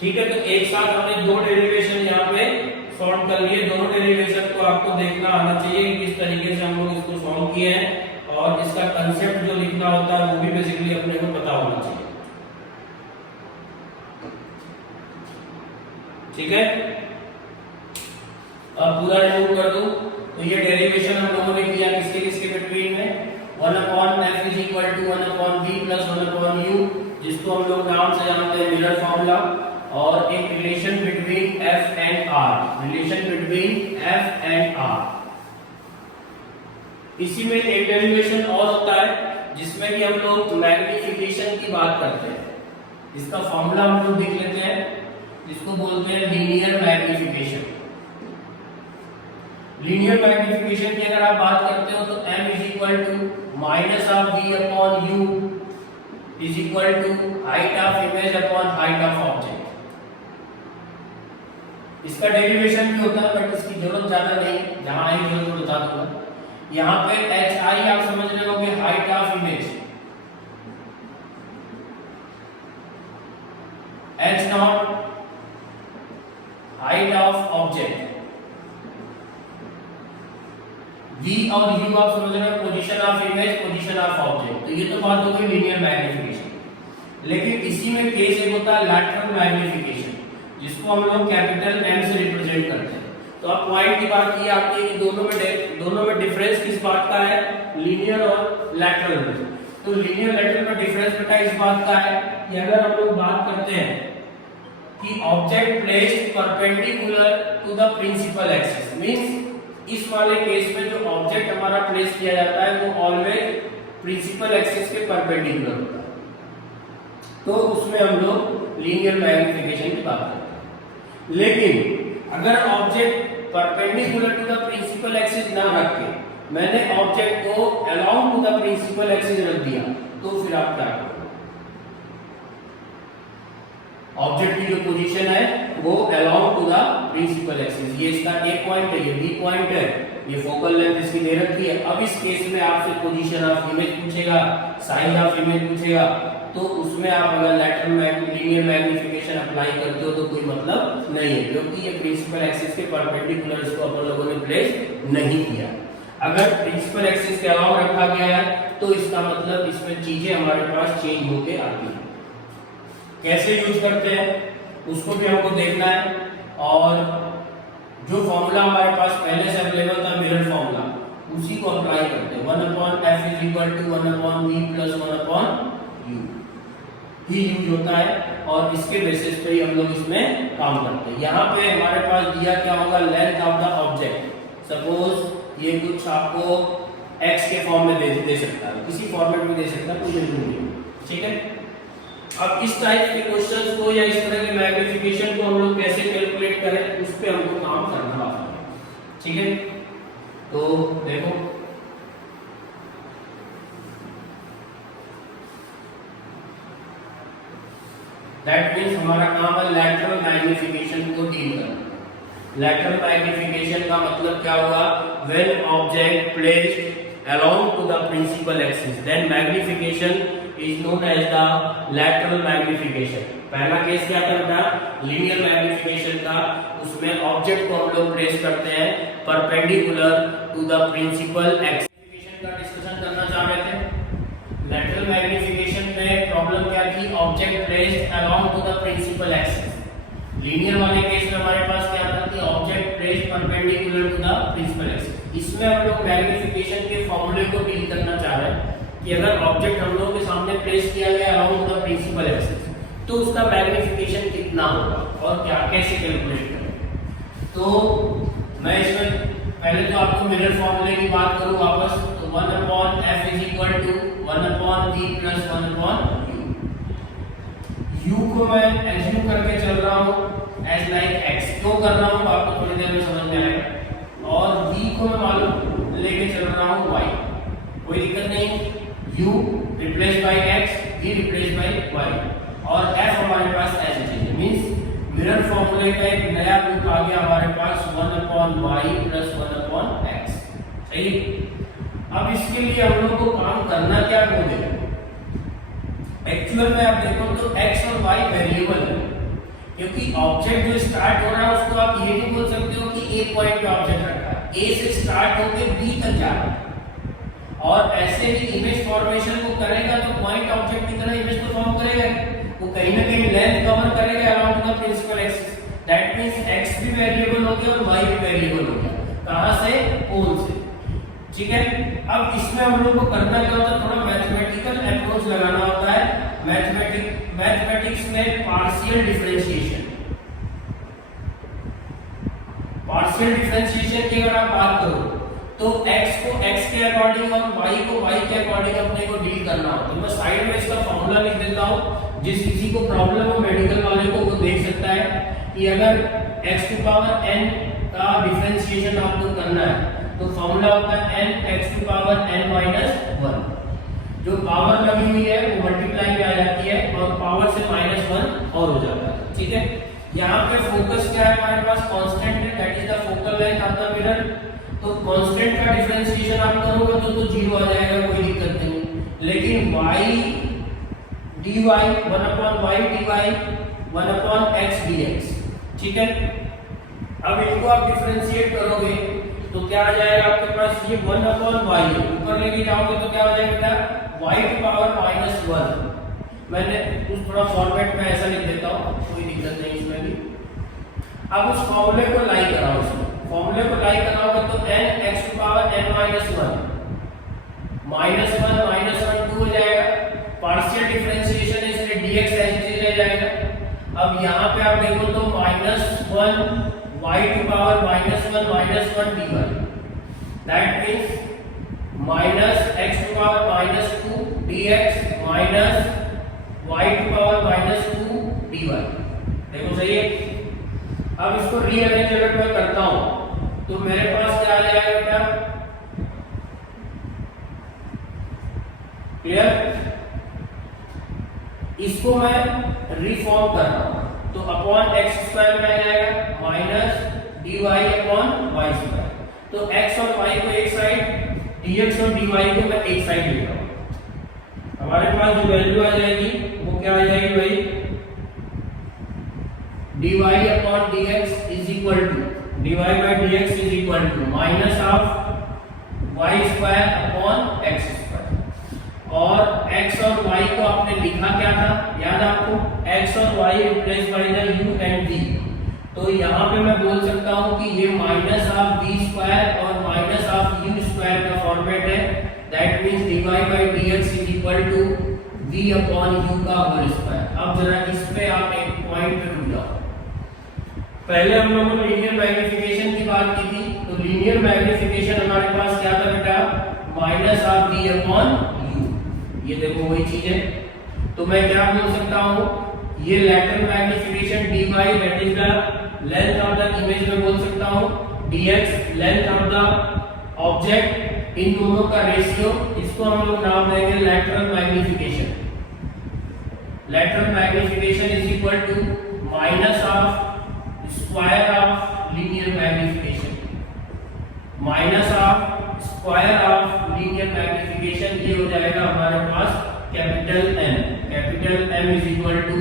ठीक है। तो एक साथ हमने 2 डेरिवेशन यहाँ पे सॉल्व कर लिए। दोनों डेरिवेशन को आपको देखना आना चाहिए कि किस तरीके से हम लोग इसको सॉल्व किए हैं और इसका कंसेप्ट जो लिखना होता है वो भी बेसिकली अपने को पता होना चाहिए, ठीक है। अब पूरा रिमूव कर दो तो ये डेरिवेशन हम लोगों ने किया किसके किसके बिटवीन में, 1 upon f is equal to 1 upon v plus 1 upon u, जिसको हम लोग नाम से जानते हैं मिलर फॉर्मूला, और एक relation between f and r, relation between f and r। इसी में एक डेरिवेशन और होता है जिसमें कि हम लोग मैग्निफिकेशन की बात करते हैं। इसका फॉर्मूला हम लोग देख लेते हैं, जिसको बोलते हैं लीनियर मैग्निफिकेशन। लीनियर मैग्निफिकेशन की अगर आप बात करते हो तो m is equal to minus of v upon u is equal to height of image upon height of object. इसका डेरिवेशन भी होता है बट इसकी जरूरत ज्यादा नहीं, जहां आएगी जरूर बता दूंगा। यहाँ पे hi आप समझ रहे होगे height of image, h not height of object, v और u आप समझ रहे हो position of image position of object. तो ये तो बात हो गई लीनियर मैग्निफिकेशन। लेकिन इसी में केस एक होता है लैटरल मैग्निफिकेशन, जिसको हम लोग कैपिटल M से रिप्रेजेंट करते हैं। तो अब पॉइंट की बात ये आती है कि दोनों में डिफरेंस किस बात का है, लीनियर और लैटरल में। तो लीनियर लैटरल में डिफरेंस बेटा इस बात का है कि अगर हम लोग बात करते हैं कि object placed perpendicular to the principal axis, means इस वाले केस में जो ऑब्जेक्ट हमारा प्लेस किया जाता है वो ऑलवेज प्रिंसिपल एक्सिस के परपेंडिकुलर होता है, तो उसमें हम लोग लीनियर मैग्नीफिकेशन की बात करते हैं। लेकिन अगर object perpendicular to the principal axis ना रख के मैंने ऑब्जेक्ट को along to the principal axis रख दिया, तो फिर आप क्या करोगे? ऑब्जेक्ट की जो पोजीशन है वो along to the principal axis, ये इसका ए पॉइंट है, ये बी पॉइंट है, ये फोकल लेंथ इसकी दे रखी है। अब इस केस में आपसे पोजीशन ऑफ इमेज पूछेगा, साइज ऑफ इमेज पूछेगा, तो उसमें आप अगर लैटरल लीनियर मैग्नीफिकेशन अप्लाई करते हो तो कोई मतलब नहीं है, क्योंकि ये प्रिंसिपल एक्सिस के परपेंडिकुलर इसको अपन लोगों ने प्लेस नहीं किया। अगर प्रिंसिपल एक्सिस के अलावा रखा गया है तो इसका मतलब इसमें चीजें हमारे पास चेंज होके आती हैं। कैसे यूज करते हैं उसको भी हमको देखना है, और जो फॉर्मूला हमारे पास पहले से अवेलेबल था मिरर फॉर्मूला, उसी को अप्लाई करते हैं। 1/f = 1/v + 1/u ही यूज होता है, और इसके बेसिस पे ही हम लोग इसमें काम करते हैं। यहाँ पे हमारे पास दिया क्या होगा, length of the object. Suppose ये कुछ आपको x के फॉर्म में दे सकता है, किसी फॉर्मेट में दे सकता है, कोई जरूरी नहीं, ठीक है। अब इस टाइप के क्वेश्चंस को या इस तरह के मैग्नीफिकेशन को हम लोग कैसे कैलकुलेट करें, उस पे हमको काम करना है, ठीक है। तो देखो दैट मीन्स हमारा काम है लैटरल मैग्नीफिकेशन को डील करना। लैटरल मैग्नीफिकेशन का मतलब क्या हुआ, when object placed along to the principal axis then magnification is known as the lateral magnification. पहला केस क्या था बेटा, लीनियर मैग्नीफिकेशन का, उसमें ऑब्जेक्ट को हम लोग प्लेस करते हैं perpendicular to the principal axis का डिस्कशन करना चाह रहे थे। लैटरल मैग्नीफिकेशन में प्रॉब्लम क्या थी, object placed along to the principal axis. Linear वाले केस में हमारे पास क्या था कि object placed perpendicular to the principal axis. इसमें हम लोग मैग्नीफिकेशन के फॉर्मूले को डील करना चाह रहे हैं कि अगर ऑब्जेक्ट हम लोग के सामने प्लेस किया गया along to the principal axis तो उसका मैग्नीफिकेशन कितना होगा और क्या कैसे कैलकुलेट करें। तो मैं इसमें पहले तो आपको मिरर फॉर्मूले की बात करूं वापस, तो 1/f = 1/v + 1/u। u को मैं एज्यूम करके चल रहा हूं एज लाइक x, क्यों कर रहा हूं आपको थोड़ी देर में समझ में आएगा, और v को मैं मालूम लेके चल रहा हूं y, कोई दिक्कत नहीं। u replace by x, v replace by y, और f हमारे पास ऐसे चीज मींस मिरर फॉर्मूले का एक नया रूप आ गया हमारे पास 1/y + 1/x, सही। अब इसके लिए हम लोग को काम करना क्या होगा, एक्चुअल में आप देखो तो x और y वेरिएबल है, क्योंकि ऑब्जेक्ट जो स्टार्ट हो रहा है उसको आप ये नहीं बोल सकते हो कि a पॉइंट पे ऑब्जेक्ट रखा है, a से स्टार्ट होकर b तक जा रहा है, और ऐसे ही इमेज फॉर्मेशन को करेगा तो पॉइंट ऑब्जेक्ट की तरह इमेज को फॉर्म करेगा, वो कहीं ना कहीं लेंथ कवर करेगा around the principal axis. That means x भी वेरिएबल हो गया और y भी वेरिएबल हो गया, कहां से, पोल से, ठीक है। अब इसमें हम लोग को करना क्या होता है, थोड़ा मैथमेटिकल अप्रोच लगाना होता है। मैथमेटिक्स में पार्शियल डिफरेंशिएशन की अगर आप बात करो तो x को x के अकॉर्डिंग और y को y के अकॉर्डिंग अपने को डील करना होता है। मैं साइड में इसका फॉर्मूला लिख देता हूं, जिस किसी को प्रॉब्लम हो मेडिकल वाले को वो देख सकता है कि अगर x⁴n का डिफरेंशिएशन आपको करना है तो फॉर्मूला होता है n(x⁴n - 1)। जो पावर लगी हुई है वो मल्टीप्लाई में आ जाती है और पावर से -1 और हो जाता है, ठीक है। यहाँ पे फोकस क्या है हमारे पास, कांस्टेंट है, that is the focal length of the mirror. तो कांस्टेंट का डिफरेंशिएशन आप करोगे तो 0 आ जाएगा, कोई दिक्कत नहीं। लेकिन y dy 1/y dy 1/x dx, ठीक है। अब इनको आप डिफरेंशिएट करोगे तो क्या आ जाएगा आपके पास, ये 1/y ऊपर लेके जाओगे तो क्या हो जाएगा, y⁻⁻1। मैंने कुछ थोड़ा फॉर्मेट में ऐसा लिख देता हूँ, कोई दिक्कत नहीं इसमें भी। अब उस फॉर्मूले को लाई कराओ इसमें फॉर्मूले को अप्लाई करना होगा तो n x to power n minus 1 2 हो जाएगा। पार्शियल डिफरेंशिएशन है इसलिए dx ऐसे ही रह जाएगा। अब यहाँ पे आप देखो तो -1 y to power -1 dy, that means -x to power -2 dx minus y to power -2 dy। देखो सही है। अब इसको रीअरेंज अगर मैं करता हूं तो मेरे पास क्या आ जाएगा बेटा, क्लियर? इसको मैं रिफॉर्म कर रहा हूं तो अपॉन x स्क्वायर में आ जाएगा minus dy upon y square. तो x और y को एक साइड, dx और dy को मैं एक साइड ले रहा हूं। हमारे पास जो वैल्यू आ जाएगी वो क्या आ जाएगी भाई, dy upon dx is equal to dy by dx is equal to minus of y square upon x square. और x और y को आपने लिखा क्या था, याद आपको? x और y replace by the u and v। तो यहाँ पे मैं बोल सकता हूँ कि ये माइनस ऑफ v स्क्वायर और माइनस ऑफ u स्क्वायर का फॉर्मेट है। That means dy by dx is equal to v upon u का होल स्क्वायर। अब जरा इस पे आप एक पॉइंट पे रुक जाओ। पहले हम लोगों ने लीनियर मैग्नीफिकेशन की बात की थी, तो लीनियर मैग्नीफिकेशन हमारे पास क्या था बेटा, minus of v upon u। ये देखो वही चीज है। तो मैं क्या बोल सकता हूँ, ये lateral magnification dy that is the length of the image में बोल सकता हूँ, dx length of the object, इन दोनों का रेशियो, इसको हम लोग नाम देंगे lateral magnification. Lateral magnification is equal to minus of square of linear magnification, minus of square of linear magnification. ये हो जाएगा हमारे पास capital M is equal to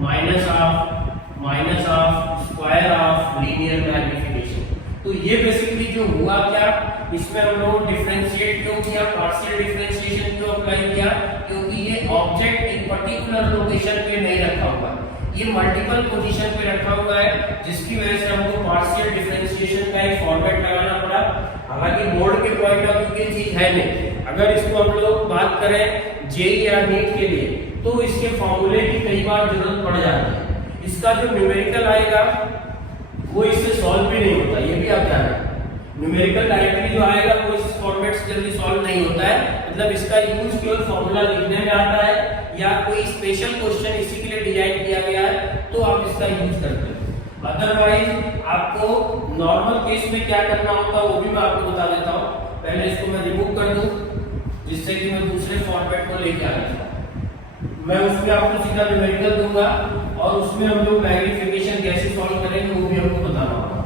minus of square of linear magnification. तो ये बेसिकली जो हुआ क्या, इसमें हम लोग डिफरेंशिएट क्यों किया, पार्शियल डिफरेंशिएशन क्यों अप्लाई किया, क्योंकि ये ऑब्जेक्ट एक पर्टिकुलर लोकेशन पे नहीं रखा हुआ, ये मल्टीपल पोजीशन पे रखा हुआ है, जिसकी वजह से हमको पार्शियल डिफरेंशिएशन का एक फॉर्मेट लगाना पड़ा। हालांकि बोर्ड के पॉइंट ऑफ व्यू की चीज है नहीं। अगर इसको हम लोग बात करें जेईई या नीट के लिए तो इसके फॉर्मूले की कई बार जरूरत पड़ जाती है। इसका जो न्यूमेरिकल आएगा वो इससे सॉल्व भी नहीं होता, ये भी आप जान रहे हैं। न्यूमेरिकल डायरेक्टली जो आएगा वो इस फॉर्मेट से जल्दी सॉल्व नहीं होता है। मतलब इसका यूज केवल फॉर्मूला लिखने में आता है या कोई स्पेशल क्वेश्चन इसी के लिए डिजाइन किया गया है तो आप इसका यूज करते हैं। अदरवाइज आपको नॉर्मल केस में क्या करना होता है वो भी मैं आपको बता देता हूँ। पहले इसको मैं रिमूव कर दूं जिससे कि मैं दूसरे फॉर्मेट को लेके आ जाऊँ। मैं उसमें आपको सीधा न्यूमेरिकल दूंगा और उसमें हम लोग मैग्नीफिकेशन कैसे सॉल्व करेंगे वो भी हमको बताना होगा।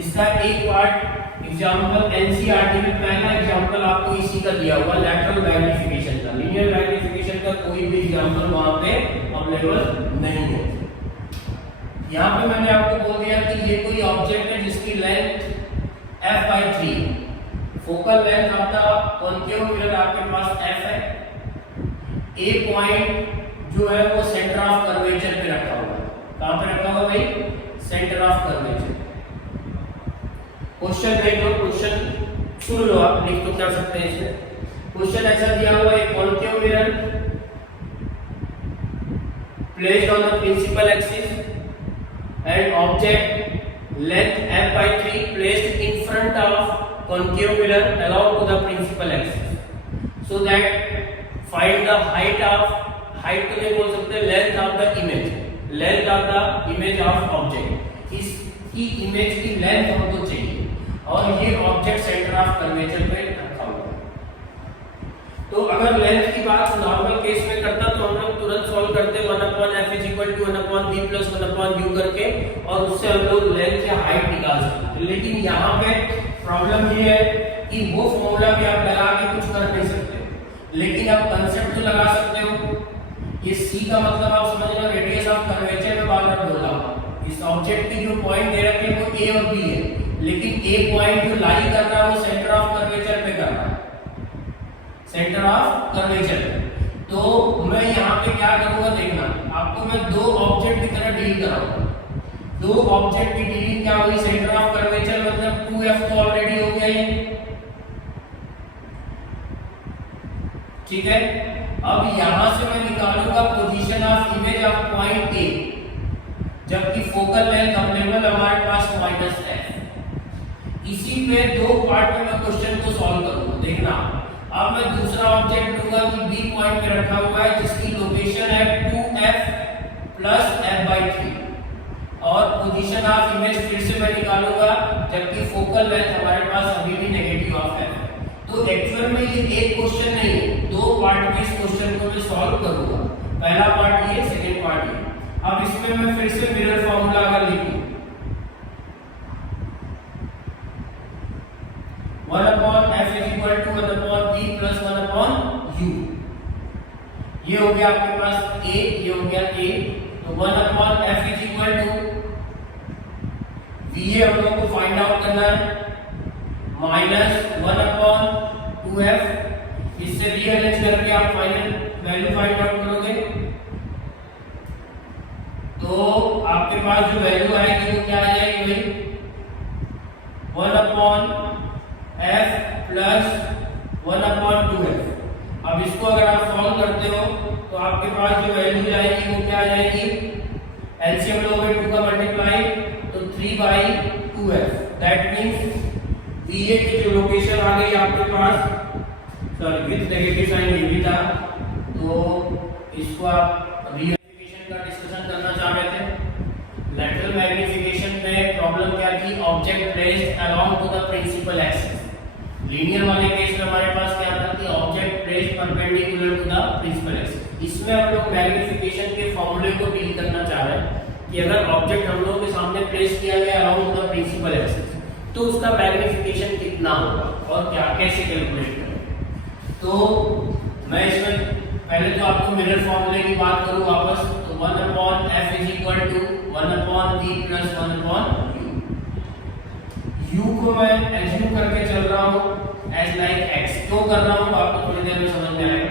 इसका एक पार्ट एग्जांपल एनसीईआरटी में पहला एग्जांपल आपको इसी का दिया हुआ लैटरल मैग्नीफिकेशन का। लीनियर मैग्नीफिकेशन का कोई भी एग्जांपल वहां पे अवेलेबल नहीं है। यहाँ पे मैंने आपको बोल दिया कि ये कोई ऑब्जेक्ट है जिसकी length f/3, focal length of the concave mirror आपके पास f है। ए पॉइंट जो है वो सेंटर ऑफ कर्वेचर पे रखा हुआ है। कहां पे रखा हुआ भाई? Centre of curvature. क्वेश्चन देख लो, क्वेश्चन सुन लो, आप लिख तो कर सकते हैं इसमें। क्वेश्चन ऐसा दिया हुआ है, concave mirror placed on the principal axis and object length f/3 placed in front of concave mirror along to the principal axis, so that find the height को नहीं बोल सकते, length of the image of object। इसकी image की length हमको चाहिए और ये ऑब्जेक्ट सेंटर ऑफ कर्वेचर पे रखा हुआ है। तो अगर लेंथ की बात नॉर्मल केस में करता तो हम लोग तुरंत सॉल्व करते 1/f = 1/b + 1/u करके और उससे हम लोग लेंथ या हाइट निकाल सकते। लेकिन यहाँ पे प्रॉब्लम ये है कि वो फॉर्मूला भी आप लगा के कुछ कर नहीं सकते, लेकिन आप कंसेप्ट तो लगा सकते हो। ये c का मतलब आप समझ लो रेडियस ऑफ कर्वेचर में बार बार बोल रहा हूं। इस ऑब्जेक्ट की जो पॉइंट दे रखे हैं वो a और b है, लेकिन a पॉइंट जो लाई कर रहा है वो सेंटर ऑफ कर्वेचर पे कर रहा है, सेंटर ऑफ कर्वेचर। तो मैं यहाँ पे क्या करूंगा देखना, आपको मैं दो ऑब्जेक्ट की तरह डील कराऊंगा। दो ऑब्जेक्ट की डीलिंग क्या हुई? सेंटर ऑफ कर्वेचर मतलब 2 2f तो ऑलरेडी हो गया ये, ठीक है। अब यहां से मैं निकालूंगा position of image of point A, जबकि फोकल लेंथ अवेलेबल हमारे पास -f। इसी पे दो पार्ट में मैं क्वेश्चन को सॉल्व करूंगा, देखना। अब मैं दूसरा ऑब्जेक्ट लूंगा कि बी पॉइंट पे रखा हुआ है, जिसकी लोकेशन है 2f प्लस f/3, और पोजीशन ऑफ इमेज फिर से मैं निकालूंगा, जबकि फोकल लेंथ हमारे पास अभी भी नेगेटिव ऑफ f है। तो एक्चुअल में ये एक क्वेश्चन नहीं है, दो पार्ट में इस क्वेश्चन को मैं सॉल्व करूंगा। पहला पार्ट ये, सेकंड पार्ट ये। अब इसमें मैं फिर से मिरर फार्मूला अगर लिखूं, 1/f = 1/b + 1/u, ये हो गया आपके पास a, ये हो गया a। तो 1/f = va हम लोग को फाइंड आउट करना है, -1/2f। इससे रीअरेंज करके आप फाइनल वैल्यू फाइंड आउट करोगे, तो आपके पास जो वैल्यू आएगी वो क्या आ जाएगी भाई, 1/f + 1/2f। अब इसको अगर आप सॉल्व करते हो तो आपके पास जो वैल्यू आएगी वो क्या आ जाएगी, एलसीएम लोगे 2 का मल्टीप्लाई तो 3/2f। दैट मींस VA की जो लोकेशन आ गई आपके पास, सॉरी विद नेगेटिव साइन ये भी था, तो इसको आप रीमैग्निफिकेशन का डिस्कशन करना चाह रहे थे। लैटरल मैग्निफिकेशन में प्रॉब्लम क्या थी, object placed along to the principal axis. Linear वाले केस में हमारे पास क्या था कि object placed perpendicular to the principal axis. इसमें हम लोग मैग्निफिकेशन के फॉर्मूले को डील करना चाह रहे हैं कि अगर ऑब्जेक्ट हम लोगों के सामने प्लेस किया गया along to the principal axis, तो उसका मैग्निफिकेशन कितना होगा और क्या कैसे कैलकुलेट करें। तो मैं इसमें पहले तो आपको मिरर फॉर्मूले की बात करूं वापस, तो 1/f = 1/b + 1/u। u को मैं एज्यूम करके चल रहा हूं एज लाइक x, क्यों कर रहा हूं आपको थोड़ी देर में समझ में आएगा।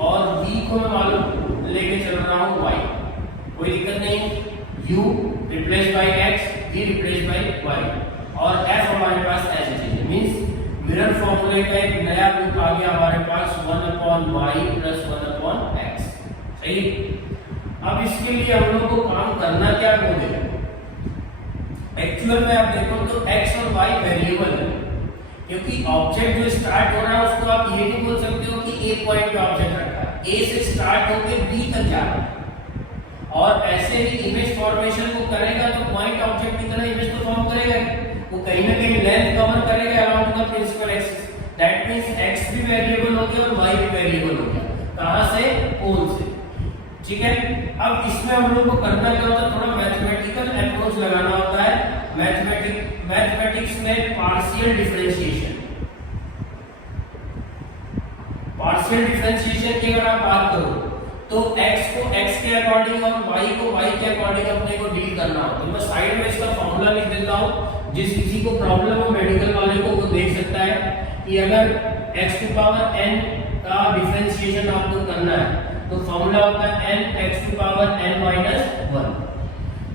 और v को मैं मालूम लेके चल रहा हूं y, कोई दिक्कत नहीं। u replace by x, v replace by y, और f हमारे पास ऐसे चीज मींस मिरर फॉर्मूले का एक नया रूप आ गया हमारे पास 1/y + 1/x। सही। अब इसके लिए हम लोग को काम करना क्या होगा, एक्चुअल में आप देखो तो x और y वेरिएबल है, क्योंकि ऑब्जेक्ट जो स्टार्ट हो रहा है उसको आप ये नहीं बोल सकते हो कि a पॉइंट पे ऑब्जेक्ट रखा है, a से स्टार्ट होकर b तक जा रहा है। और ऐसे ही इमेज फॉर्मेशन को करेगा तो पॉइंट ऑब्जेक्ट की तरह इमेज तो फॉर्म करेगा, वो कहीं ना कहीं लेंथ कवर करेगा around the principal axis. That means x भी वेरिएबल हो गया और y भी वेरिएबल हो गया, कहां से, पोल से, ठीक है। अब इसमें हम लोग को करना क्या होता है, थोड़ा मैथमेटिकल अप्रोच लगाना होता है। मैथमेटिक्स में पार्शियल डिफरेंशिएशन की अगर आप बात करो तो x को x के अकॉर्डिंग और y को y के अकॉर्डिंग अपने को डील करना होता है। मैं साइड में इसका फॉर्मूला लिख देता हूं, जिस किसी को प्रॉब्लम हो मेडिकल वाले को वो देख सकता है कि अगर x⁴n का डिफरेंशिएशन आपको करना है तो फॉर्मूला होता है n(x⁴n - 1).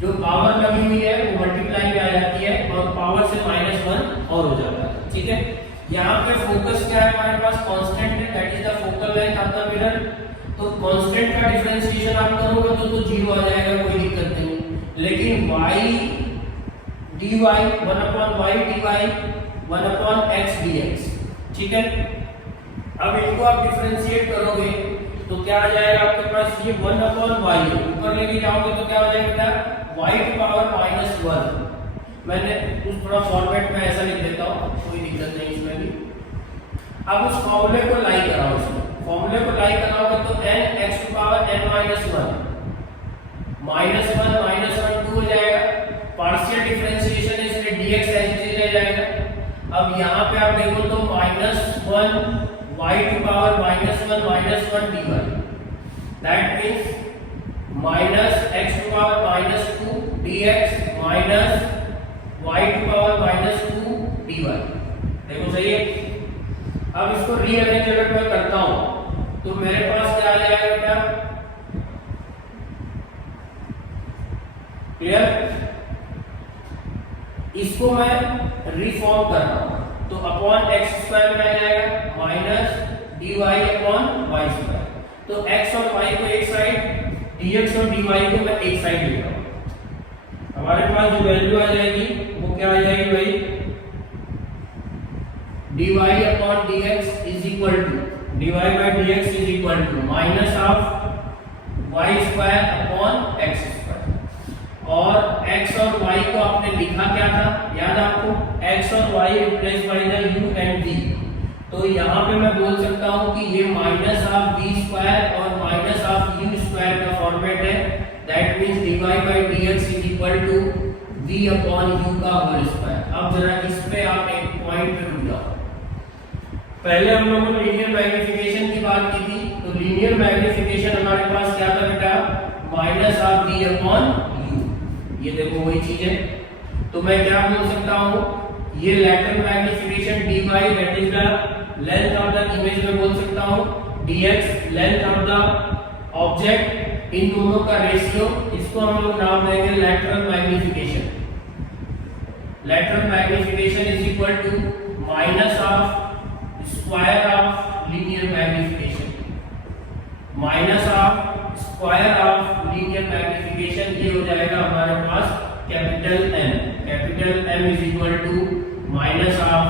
जो पावर लगी हुई है वो मल्टीप्लाई में आ जाती है और पावर से -1 और हो जाता है, ठीक है। यहाँ पे फोकस क्या है हमारे पास, कांस्टेंट है, that is the focal length of the mirror. तो कांस्टेंट का डिफरेंशिएशन आप करोगे तो 0 आ जाएगा, कोई दिक्कत नहीं। लेकिन y dy 1/y dy 1/x dx, ठीक है। अब इनको आप डिफरेंशिएट करोगे तो क्या आ जाएगा आपके पास, ये 1/y ऊपर लेके जाओगे तो क्या हो जाएगा, y⁻⁻1। मैंने कुछ थोड़ा फॉर्मेट में ऐसा लिख देता हूँ, कोई दिक्कत नहीं इसमें भी। अब उस फॉर्मूले को लाई कराओ, इसमें फॉर्मूले को लाई कराओगे तो n(x⁻n - 1) -1 2 हो जाएगा। पार्शियल डिफरेंशिएशन है इसलिए dx ऐसे रह जाएगा। अब यहाँ पे आप देखो तो -1 y⁻⁻1 dy, that means -x⁻−2 dx y⁻−2 dy। देखो सही है। अब इसको रीअरेंज अगर मैं करता हूं तो मेरे पास क्या आ जाएगा बेटा, क्लियर। इसको मैं रिफॉर्म कर रहा हूं, तो अपॉन एक्स स्क्वायर में आ जाएगा minus dy upon y square. तो x और y को एक साइड, dx और dy को मैं एक साइड ले रहा हूं। हमारे पास जो वैल्यू आ जाएगी वो क्या आ जाएगी भाई, dy upon dx is equal to dy by dx is equal to minus of y square upon x square. और x और y को आपने लिखा क्या था, याद आपको, x और y replace by the u and v। तो यहाँ पे मैं बोल सकता हूँ कि ये माइनस ऑफ v स्क्वायर और माइनस ऑफ u स्क्वायर का फॉर्मेट है। That means dy by dx is equal to v upon u का होल स्क्वायर। अब जरा इस पे आप एक पॉइंट पे रुक जाओ। पहले हम लोगों ने लीनियर मैग्नीफिकेशन की बात की थी, तो लीनियर मैग्नीफिकेशन हमारे पास क्या था बेटा, minus of v upon u। ये देखो वही चीज है। तो मैं क्या बोल सकता हूँ, ये lateral magnification dy that is the length of the image में बोल सकता हूँ, dx length of the object, इन दोनों का रेशियो, इसको हम लोग नाम देंगे lateral magnification. Lateral magnification is equal to minus of square of linear magnification, minus of square of linear magnification. ये हो जाएगा हमारे पास capital M is equal to minus of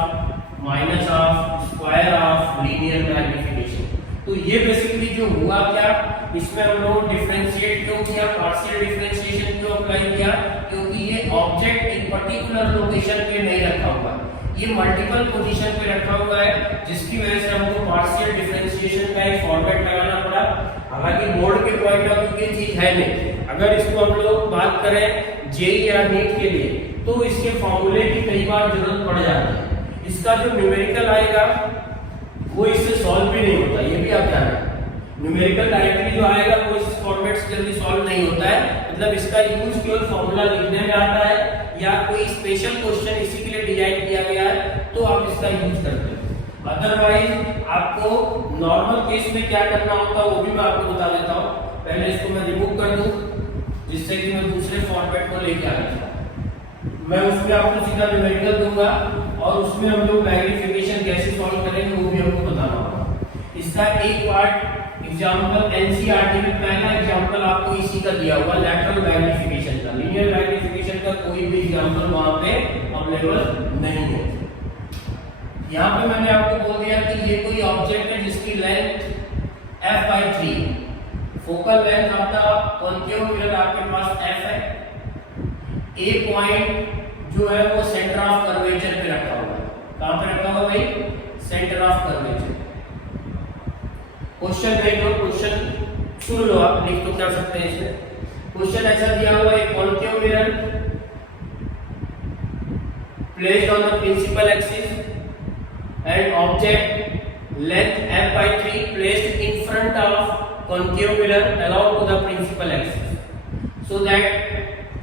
square of linear magnification. तो ये बेसिकली जो हुआ क्या, इसमें हम लोग डिफरेंशिएट क्यों किया, पार्शियल डिफरेंशिएशन क्यों अप्लाई किया, क्योंकि ये ऑब्जेक्ट एक पर्टिकुलर लोकेशन पे नहीं रखा हुआ, ये मल्टीपल पोजीशन पे रखा हुआ है, जिसकी वजह से हमको पार्शियल डिफरेंशिएशन का एक फॉर्मेट लगाना पड़ा। हालांकि बोर्ड के पॉइंट ऑफ व्यू की चीज है नहीं, अगर इसको हम लोग बात करें जेई या नीट के लिए तो इसके फॉर्मूले की कई बार जरूरत पड़ जाती है। इसका जो न्यूमेरिकल आएगा वो इससे सॉल्व भी नहीं होता, ये भी आप जान रहे हैं। न्यूमेरिकल डायरेक्टली जो आएगा वो इस फॉर्मेट से जल्दी सॉल्व नहीं होता है, मतलब इसका यूज केवल फॉर्मूला लिखने में आता है या कोई स्पेशल क्वेश्चन इसी के लिए डिजाइन किया गया है तो आप इसका यूज करते हैं। अदरवाइज आपको नॉर्मल केस में क्या करना होता है वो भी मैं आपको बता देता हूँ। पहले इसको मैं रिमूव कर दूं जिससे कि मैं दूसरे फॉर्मेट को लेके आ जाऊं। मैं उसमें आपको सीधा न्यूमेरिकल दूंगा और उसमें हम लोग मैग्नीफिकेशन कैसे सॉल्व करेंगे वो भी हमको बताना होगा। इसका एक पार्ट एग्जांपल एनसीईआरटी में पहला एग्जांपल आपको इसी का दिया हुआ लैटरल मैग्नीफिकेशन का। लीनियर मैग्नीफिकेशन का कोई भी एग्जांपल वहां पे अवेलेबल नहीं है। यहाँ पे मैंने आपको बोल दिया कि ये कोई ऑब्जेक्ट है जिसकी length f/3, focal length of the concave mirror आपके पास f है। ए पॉइंट जो है वो सेंटर ऑफ कर्वेचर पे रखा हुआ है। कहां पे रखा हुआ है भाई? Centre of curvature. क्वेश्चन देख लो, क्वेश्चन सुन लो, आप लिख तो कर सकते हैं इसमें। क्वेश्चन ऐसा दिया हुआ है, concave mirror placed on the principal axis and object length f/3 placed in front of concave mirror along to the principal axis, so that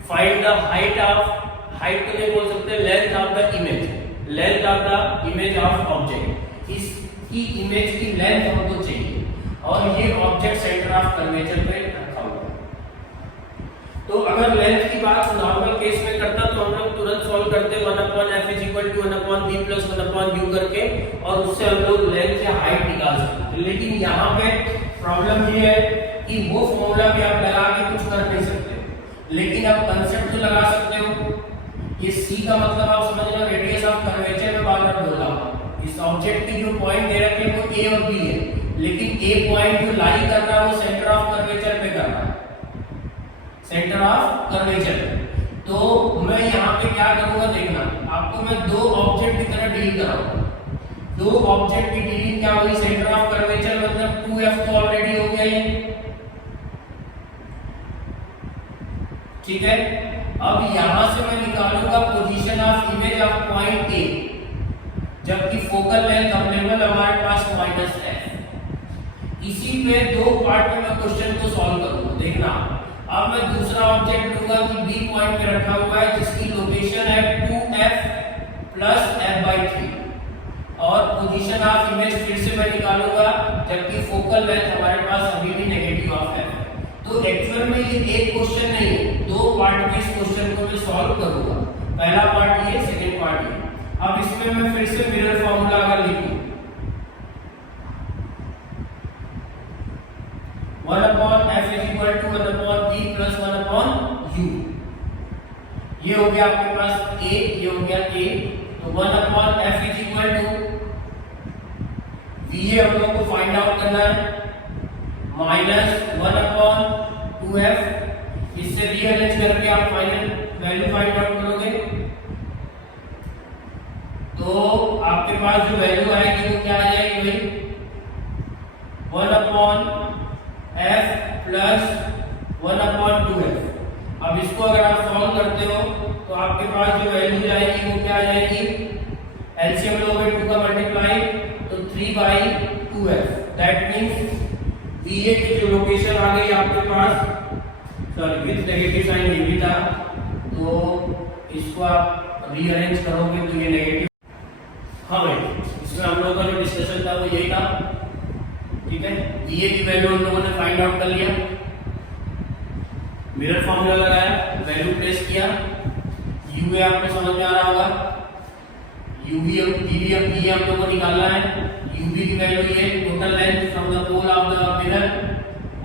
find the height तो नहीं बोल सकते, length of the image of object। इसकी image की length हमको चाहिए और ये ऑब्जेक्ट सेंटर ऑफ कर्वेचर पे रखा हुआ है। तो अगर लेंथ की बात नॉर्मल केस में करता तो हम लोग तुरंत सॉल्व करते 1/f = 1/b + 1/u करके और उससे हम लोग लेंथ या हाइट निकाल सकते। लेकिन यहाँ पे प्रॉब्लम ये है कि वो फॉर्मूला भी आप लगा के कुछ कर नहीं सकते, लेकिन आप कंसेप्ट तो लगा सकते हो। ये c का मतलब आप समझ लो रेडियस ऑफ कर्वेचर में बार-बार बोल रहा हूं। इस ऑब्जेक्ट की जो पॉइंट दे रखे हैं वो a और b है, लेकिन a पॉइंट जो लाई कर रहा है वो सेंटर ऑफ कर्वेचर पे कर रहा है, सेंटर ऑफ कर्वेचर। तो मैं यहाँ पे क्या करूंगा देखना, आपको मैं दो ऑब्जेक्ट की तरह डील कराऊंगा। दो ऑब्जेक्ट की डीलिंग क्या हुई, सेंटर ऑफ कर्वेचर मतलब 2f तो ऑलरेडी हो गया ये, ठीक है। अब यहां से मैं निकालूंगा position of image of point A, जबकि फोकल लेंथ अवेलेबल हमारे पास -f। इसी पे दो पार्ट में मैं क्वेश्चन को सॉल्व करूंगा, देखना। अब मैं दूसरा ऑब्जेक्ट लूंगा कि बी पॉइंट पे रखा हुआ है जिसकी लोकेशन है 2f + f/3 और पोजीशन ऑफ इमेज फिर से मैं निकालूंगा, जबकि फोकल लेंथ हमारे पास अभी भी नेगेटिव ऑफ f है। तो एक्चुअल में ये एक क्वेश्चन नहीं है, दो पार्ट में इस क्वेश्चन को मैं सॉल्व करूंगा। पहला पार्ट ये, सेकंड पार्ट ये। अब इसमें मैं फिर से मिरर फॉर्मूला अगर लिखूं 1/f = 1/b + 1/u, ये हो गया आपके पास a, ये हो गया a। तो 1/f = VA हम लोग को फाइंड आउट करना है -1/2f, इससे रीअरेंज करके आप फाइनल वैल्यू फाइंड आउट करोगे तो आपके पास जो वैल्यू आएगी वो क्या आ जाएगी भाई 1/f + 1/2f। अब इसको अगर आप सॉल्व करते हो तो आपके पास जो वैल्यू आएगी वो क्या आ जाएगी, एलसीएम लोगे 2 का मल्टीप्लाई तो 3/2f, दैट मींस VA की जो लोकेशन आ गई आपके पास, सॉरी विद नेगेटिव साइन ये भी था, तो इसको आप रीअरेंज करोगे तो ये नेगेटिव। हाँ भाई, इसमें हम लोगों का जो डिस्कशन था वो यही था, ठीक है। VA की वैल्यू हम लोगों ने फाइंड आउट कर लिया, मिरर फॉर्मूला लगाया, वैल्यू प्लेस किया, UA आपको समझ में आ रहा होगा, UV हम लोगों को निकालना है। UV की वैल्यू ये total length from the pole of the mirror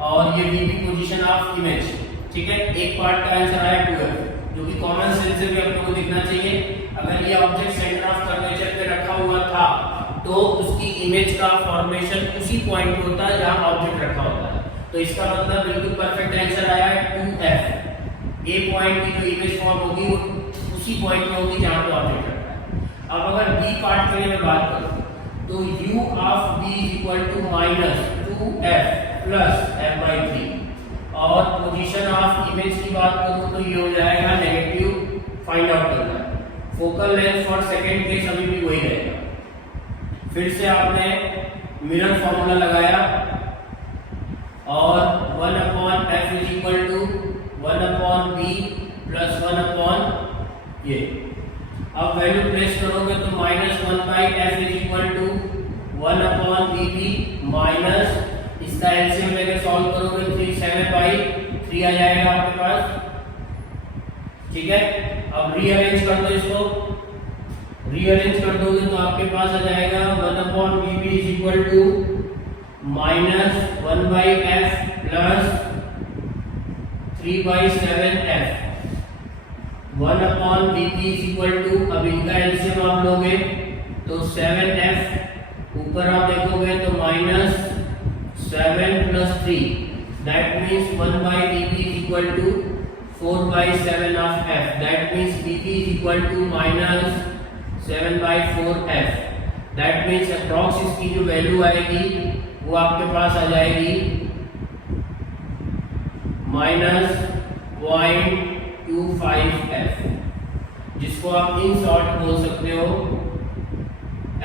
और ये VB पोजीशन ऑफ इमेज, ठीक है। एक पार्ट का आंसर आया 2f, जो कि कॉमन सेंस से भी आप लोगों को दिखना चाहिए। अगर ये ऑब्जेक्ट सेंटर ऑफ कर्वेचर पे रखा हुआ था तो उसकी इमेज का फॉर्मेशन उसी पॉइंट पे होता है जहां ऑब्जेक्ट रखा होता है, तो इसका मतलब बिल्कुल परफेक्ट आंसर आया है 2f। ए पॉइंट की जो इमेज फॉर्म होगी वो उसी पॉइंट पे होगी जहां पे ऑब्जेक्ट रखा है। अब अगर बी पार्ट के लिए मैं बात करूं तो u of b = -2f + f/3 और पोजीशन ऑफ इमेज की बात करूं तो ये हो जाएगा नेगेटिव, फाइंड आउट करना है। Focal length for second case अभी भी वही रहेगा। फिर से आपने मिरर फॉर्मूला लगाया और 1/f = 1/b + 1/, ये अब वैल्यू प्लेस करोगे तो -1/f = 1/bb माइनस इसका एलसीएम लेके सॉल्व करोगे 3/7/3 आ जाएगा आपके पास, ठीक है। अब रीअरेंज कर दो इसको, रीअरेंज कर दोगे तो आपके पास आ जाएगा 1/bb = -1/f + 3/7f। 1/bb = अब इनका एलसीएम आप लोगे तो 7f, ऊपर आप देखोगे तो -7 + 3, that means 1/bb = 4/7 of f, that means bb = -7/4f, that means approx इसकी जो वैल्यू आएगी वो आपके पास आ जाएगी -0.25f, जिसको आप इन शॉर्ट बोल सकते हो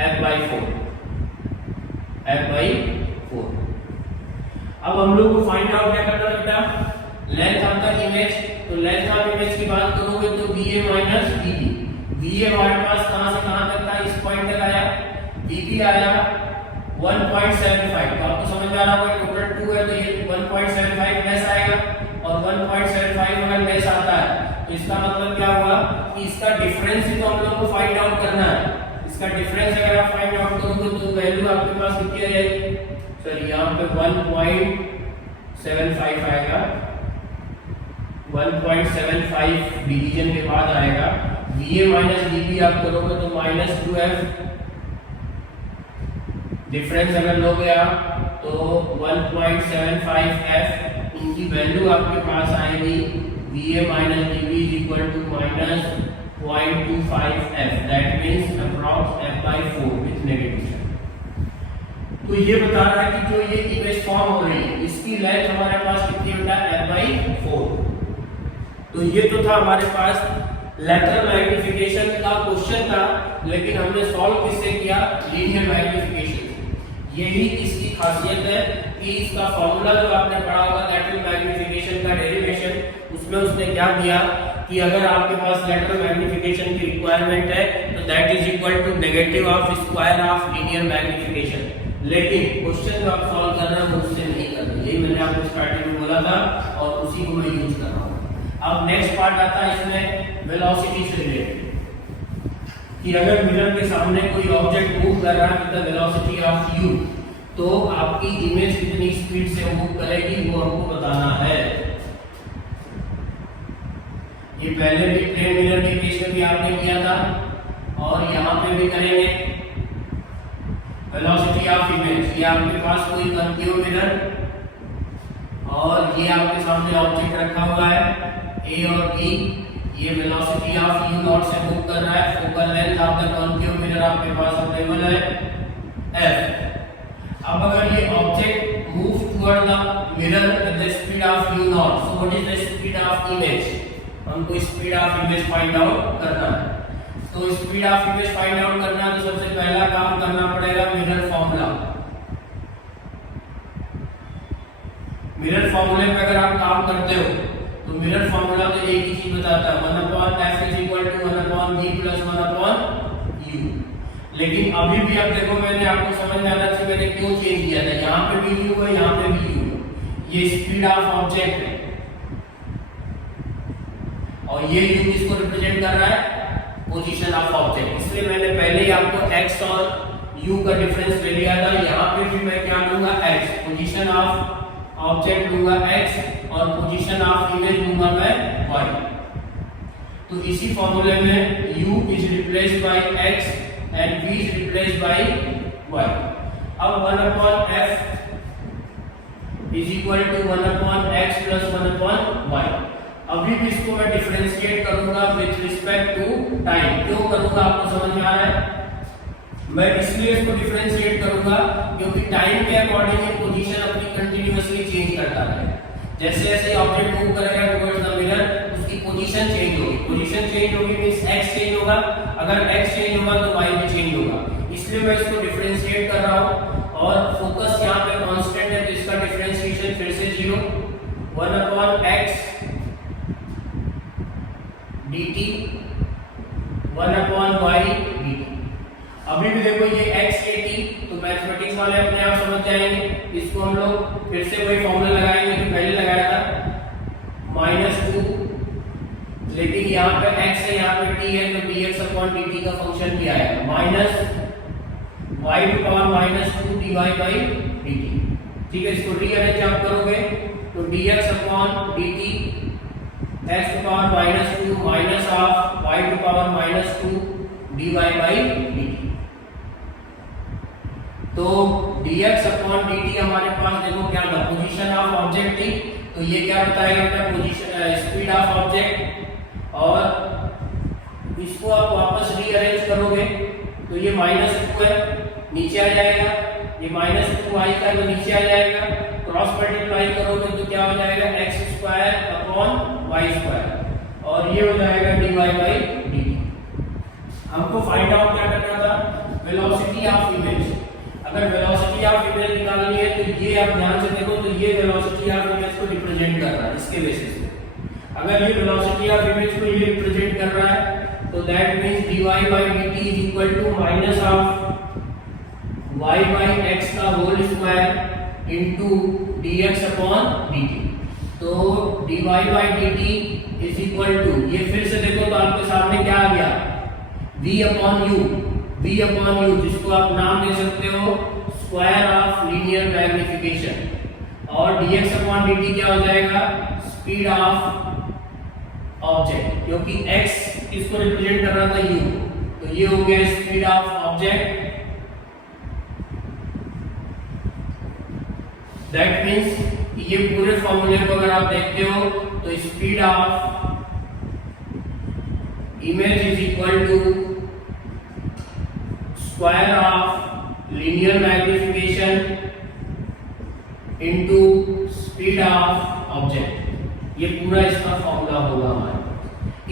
f/4। अब हम लोग को फाइंड आउट क्या करना बेटा, लेंथ ऑफ द इमेज। तो लेंथ ऑफ इमेज की बात करोगे तो BA - BB, BA हमारे पास कहां से कहां तक था, इस पॉइंट तक आया, BB आया 1.75, तो आपको समझ में आ रहा होगा टोटल 2 है तो ये 1.75 लेस आएगा, और 1.75 अगर लेस आता है तो इसका मतलब क्या हुआ कि इसका डिफरेंस ही तो हम लोग को फाइंड आउट करना है। इसका डिफरेंस अगर आप फाइंड आउट करोगे तो वैल्यू आपके पास कितनी आ जाएगी, सर यहाँ पे 1.75 आएगा, 1.75 डिवीजन के बाद आएगा। BA - BB आप करोगे तो -2f, डिफरेंस अगर लोगे आप तो 1.75f, इनकी वैल्यू आपके पास आएगी BA - BB = -0.25f, that means approx f/4 with negative. तो ये बता रहा है कि जो ये इमेज फॉर्म हो रही है इसकी लेंथ हमारे पास कितनी बेटा f/4। तो ये तो था हमारे पास लेटरल मैग्नीफिकेशन का क्वेश्चन था, लेकिन हमने सॉल्व किससे किया, लीनियर मैग्नीफिकेशन। यही इसकी खासियत है कि इसका फॉर्मूला जो आपने पढ़ा होगा लेटरल मैग्नीफिकेशन का डेरिवेशन, उसमें उसने क्या दिया कि अगर आपके पास लेटरल मैग्नीफिकेशन की रिक्वायरमेंट है तो that is equal to negative of square of linear magnification. लेकिन क्वेश्चन जो आप सॉल्व कर रहे हैं उससे नहीं कर रहे, यही मैंने आपको स्टार्टिंग में बोला था और उसी को मैं यूज कर रहा हूँ। अब नेक्स्ट पार्ट आता है इसमें वेलोसिटी से रिलेटेड, कि अगर मिरर के सामने कोई ऑब्जेक्ट मूव कर रहा है with the velocity of u, तो आपकी इमेज कितनी स्पीड से मूव करेगी वो हमको बताना है। ये पहले भी प्लेन मिरर के केस में भी आपने किया था और यहाँ पे भी करेंगे। वेलोसिटी ऑफ इमेज, ये आपके पास कोई कंक्यू मिरर और ये आपके सामने ऑब्जेक्ट रखा हुआ है a और b, ये वेलोसिटी ऑफ u नॉट से मूव कर रहा है। Focal length of the concave mirror आपके पास अवेलेबल है f। अब अगर ये object move toward the mirror with the speed of u nought, so what is the speed of image? हमको speed of image find out करना है। तो speed of image find out करना है तो सबसे पहला काम करना पड़ेगा मिरर फॉर्मूला। मिरर फॉर्मूले पे अगर आप काम करते हो तो मिरर फॉर्मूला तो एक ही चीज बताता है 1/f = 1/v + 1/u। लेकिन अभी भी आप देखो, मैंने आपको समझ में आना चाहिए मैंने क्यों चेंज किया था। यहाँ पे भी u है, यहाँ पे भी u है। ये स्पीड ऑफ ऑब्जेक्ट है और ये u किसको रिप्रेजेंट कर रहा है? Position of object. इसलिए मैंने पहले ही आपको x और u का डिफरेंस ले लिया था। यहाँ पे भी मैं क्या लूंगा? x। पोजीशन ऑफ ऑब्जेक्ट लूंगा x और पोजीशन ऑफ इमेज लूंगा मैं y। तो इसी फॉर्मूले में u is replaced by x and v is replaced by y। अब 1/f is equal to 1/x + 1/y। अभी भी इसको मैं डिफरेंशिएट करूंगा विद रिस्पेक्ट टू टाइम। क्यों करूंगा आपको समझ में आ रहा है? मैं इसलिए इसको डिफरेंशिएट करूंगा क्योंकि टाइम के अकॉर्डिंग पोजीशन अपनी कंटीन्यूअसली चेंज करता है। जैसे जैसे ऑब्जेक्ट मूव करेगा टुवर्ड्स द मिरर, उसकी पोजीशन चेंज होगी। पोजीशन चेंज होगी मींस x चेंज होगा, अगर x चेंज होगा तो y भी चेंज होगा। इसलिए मैं इसको डिफरेंशिएट कर रहा हूं और फोकस यहां पे कांस्टेंट है तो इसका डिफरेंशिएशन फिर से 0 1/x dt 1/y dt। अभी भी देखो ये x a t, तो मैथमेटिक्स वाले अपने आप समझ जाएंगे। इसको हम लोग फिर से वही फॉर्मूला लगाएंगे जो पहले लगाया था -2, लेकिन यहाँ पे x है यहाँ पे t है तो dx/dt का फंक्शन क्या है? -y⁻² dy/dt। ठीक है, इसको रीअरेंज आप करोगे तो dx/dt x⁻² minus of y⁻² dy/dt। तो dx/dt हमारे पास देखो क्या था? पोजीशन ऑफ ऑब्जेक्ट थी, तो ये क्या बताएगा अपना पोजीशन स्पीड ऑफ ऑब्जेक्ट। और इसको आप वापस रीअरेंज करोगे तो ये -2 है, नीचे आ जाएगा। ये -2y का तो नीचे आ जाएगा। क्रॉस मल्टीप्लाई करोगे तो क्या हो जाएगा? x² / y², और ये हो जाएगा dy/dt। हमको फाइंड आउट क्या करना था? Velocity of image. अगर वेलोसिटी ऑफ इमेज निकालनी है तो ये आप ध्यान से देखो, तो ये वेलोसिटी ऑफ इमेज को रिप्रेजेंट कर रहा है इसके बेसिस पे। अगर ये वेलोसिटी ऑफ इमेज को ये रिप्रेजेंट कर रहा है तो that means dy/dt is equal to minus of y/x का होल स्क्वायर इनटू dx/dt। तो dy/dt इज इक्वल टू, ये फिर से देखो तो आपके सामने क्या आ गया? v/u, जिसको आप नाम दे सकते हो स्क्वायर ऑफ लीनियर मैग्निफिकेशन, और dx/dt क्या हो जाएगा? स्पीड ऑफ ऑब्जेक्ट, क्योंकि x किसको रिप्रेजेंट कर रहा था? u, तो ये हो गया speed of object. That means ये पूरे फॉर्मूले को अगर आप देखते हो तो speed of image is equal to square of linear magnification into speed of object. ये पूरा इसका फॉर्मूला होगा हमारा।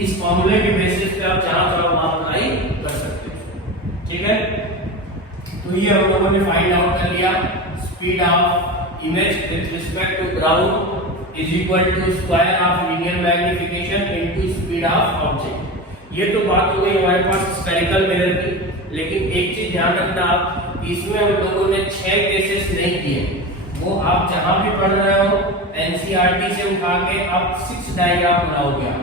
इस फॉर्मूले के बेसिस पे आप जहां चाहो वहां अप्लाई कर सकते हो। ठीक है, तो ये हम लोगों ने फाइंड आउट कर लिया speed of image with respect to ground is equal to square of linear magnification into speed of object. ये तो बात हो गई हमारे पास स्फेरिकल मिरर की, लेकिन एक चीज ध्यान रखना आप, इसमें हम लोगों ने 6 केसेस नहीं किए। वो आप जहां भी पढ़ रहे हो एनसीईआरटी से उठा के आप 6 डायग्राम बनाओगे। आप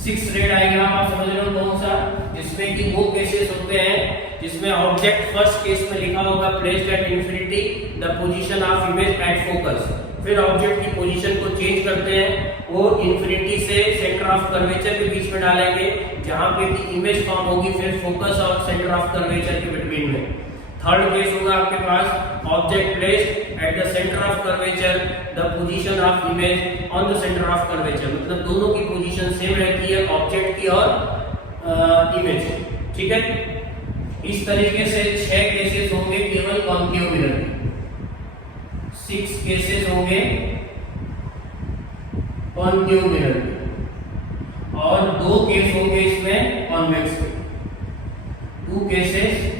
6 रे डायग्राम आप समझ रहे हो कौन सा, जिसमें कि वो केसेस होते हैं जिसमें ऑब्जेक्ट फर्स्ट केस में लिखा होगा placed at infinity the position of image at focus, फिर ऑब्जेक्ट की पोजीशन को चेंज करते हैं, वो इंफिनिटी से सेंटर ऑफ कर्वेचर के बीच में डालेंगे जहां पे कि इमेज फॉर्म होगी, फिर फोकस और सेंटर ऑफ कर्वेचर के बिटवीन में। थर्ड केस होगा आपके पास object placed at the centre of curvature the position of image on the centre of curvature, मतलब दोनों की पोजीशन सेम रहती है ऑब्जेक्ट की और इमेज की, ठीक है। इस तरीके से 6 केसेस होंगे केवल कॉन्केव मिरर के, 6 केसेस होंगे कॉन्केव मिरर के, और 2 केस होंगे इसमें कॉन्वेक्स के, 2 केसेस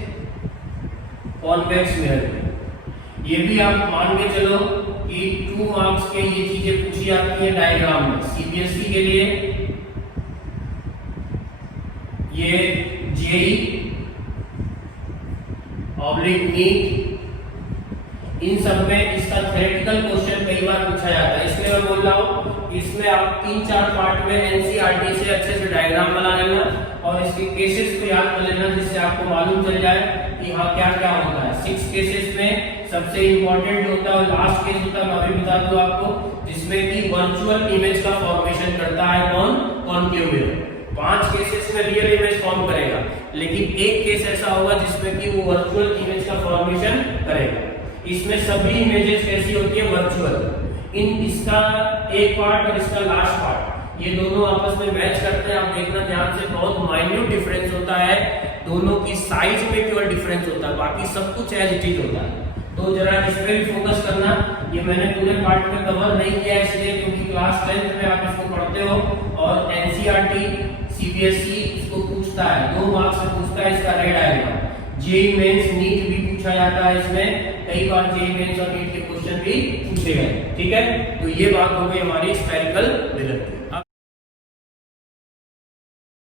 कॉन्वेक्स मिरर के। ये भी आप मान के चलो कि 2 मार्क्स के ये चीजें पूछी जाती है डायग्राम में। सीबीएसई के लिए ये जेई ऑब्लिक नीट, इन सब में इसका थ्योरेटिकल क्वेश्चन कई बार पूछा जाता है, इसलिए मैं बोल रहा हूँ इसमें आप 3-4 पार्ट में एनसीईआरटी से अच्छे से डायग्राम बना लेना और इसके केसेस को याद कर लेना, जिससे आपको मालूम चल जाए कि हाँ क्या क्या होता है। 6 केसेस में सबसे इंपॉर्टेंट होता है और लास्ट केस होता है, मैं अभी बता दूं आपको, जिसमें कि वर्चुअल इमेज का फॉर्मेशन करता है कौन, कॉन्केव मिरर। 5 केसेस में रियल इमेज फॉर्म करेगा, लेकिन एक केस ऐसा होगा जिसमें कि वो वर्चुअल इमेज का फॉर्मेशन करेगा। इसमें सभी इमेजेस कैसी होती है, वर्चुअल। इसका एक पार्ट और इसका लास्ट पार्ट, ये दोनों आपस में मैच करते हैं। आप देखना ध्यान से, बहुत माइन्यूट डिफरेंस होता है, दोनों की साइज में केवल डिफरेंस होता है, बाकी सब कुछ एज इट इज होता है। तो जरा इस पे भी फोकस करना। ये मैंने पूरे पार्ट में कवर नहीं किया इसलिए क्योंकि क्लास 10th में आप इसको पढ़ते हो और एनसीईआरटी सीबीएसई इसको पूछता है, 2 मार्क्स से पूछता है इसका रे डायग्राम। जेईई मेंस नीट भी पूछा जाता है, इसमें कई बार जेईई मेंस और नीट के क्वेश्चन भी पूछे गए, ठीक है। तो ये बात हो गई हमारी स्फेरिकल मिरर की।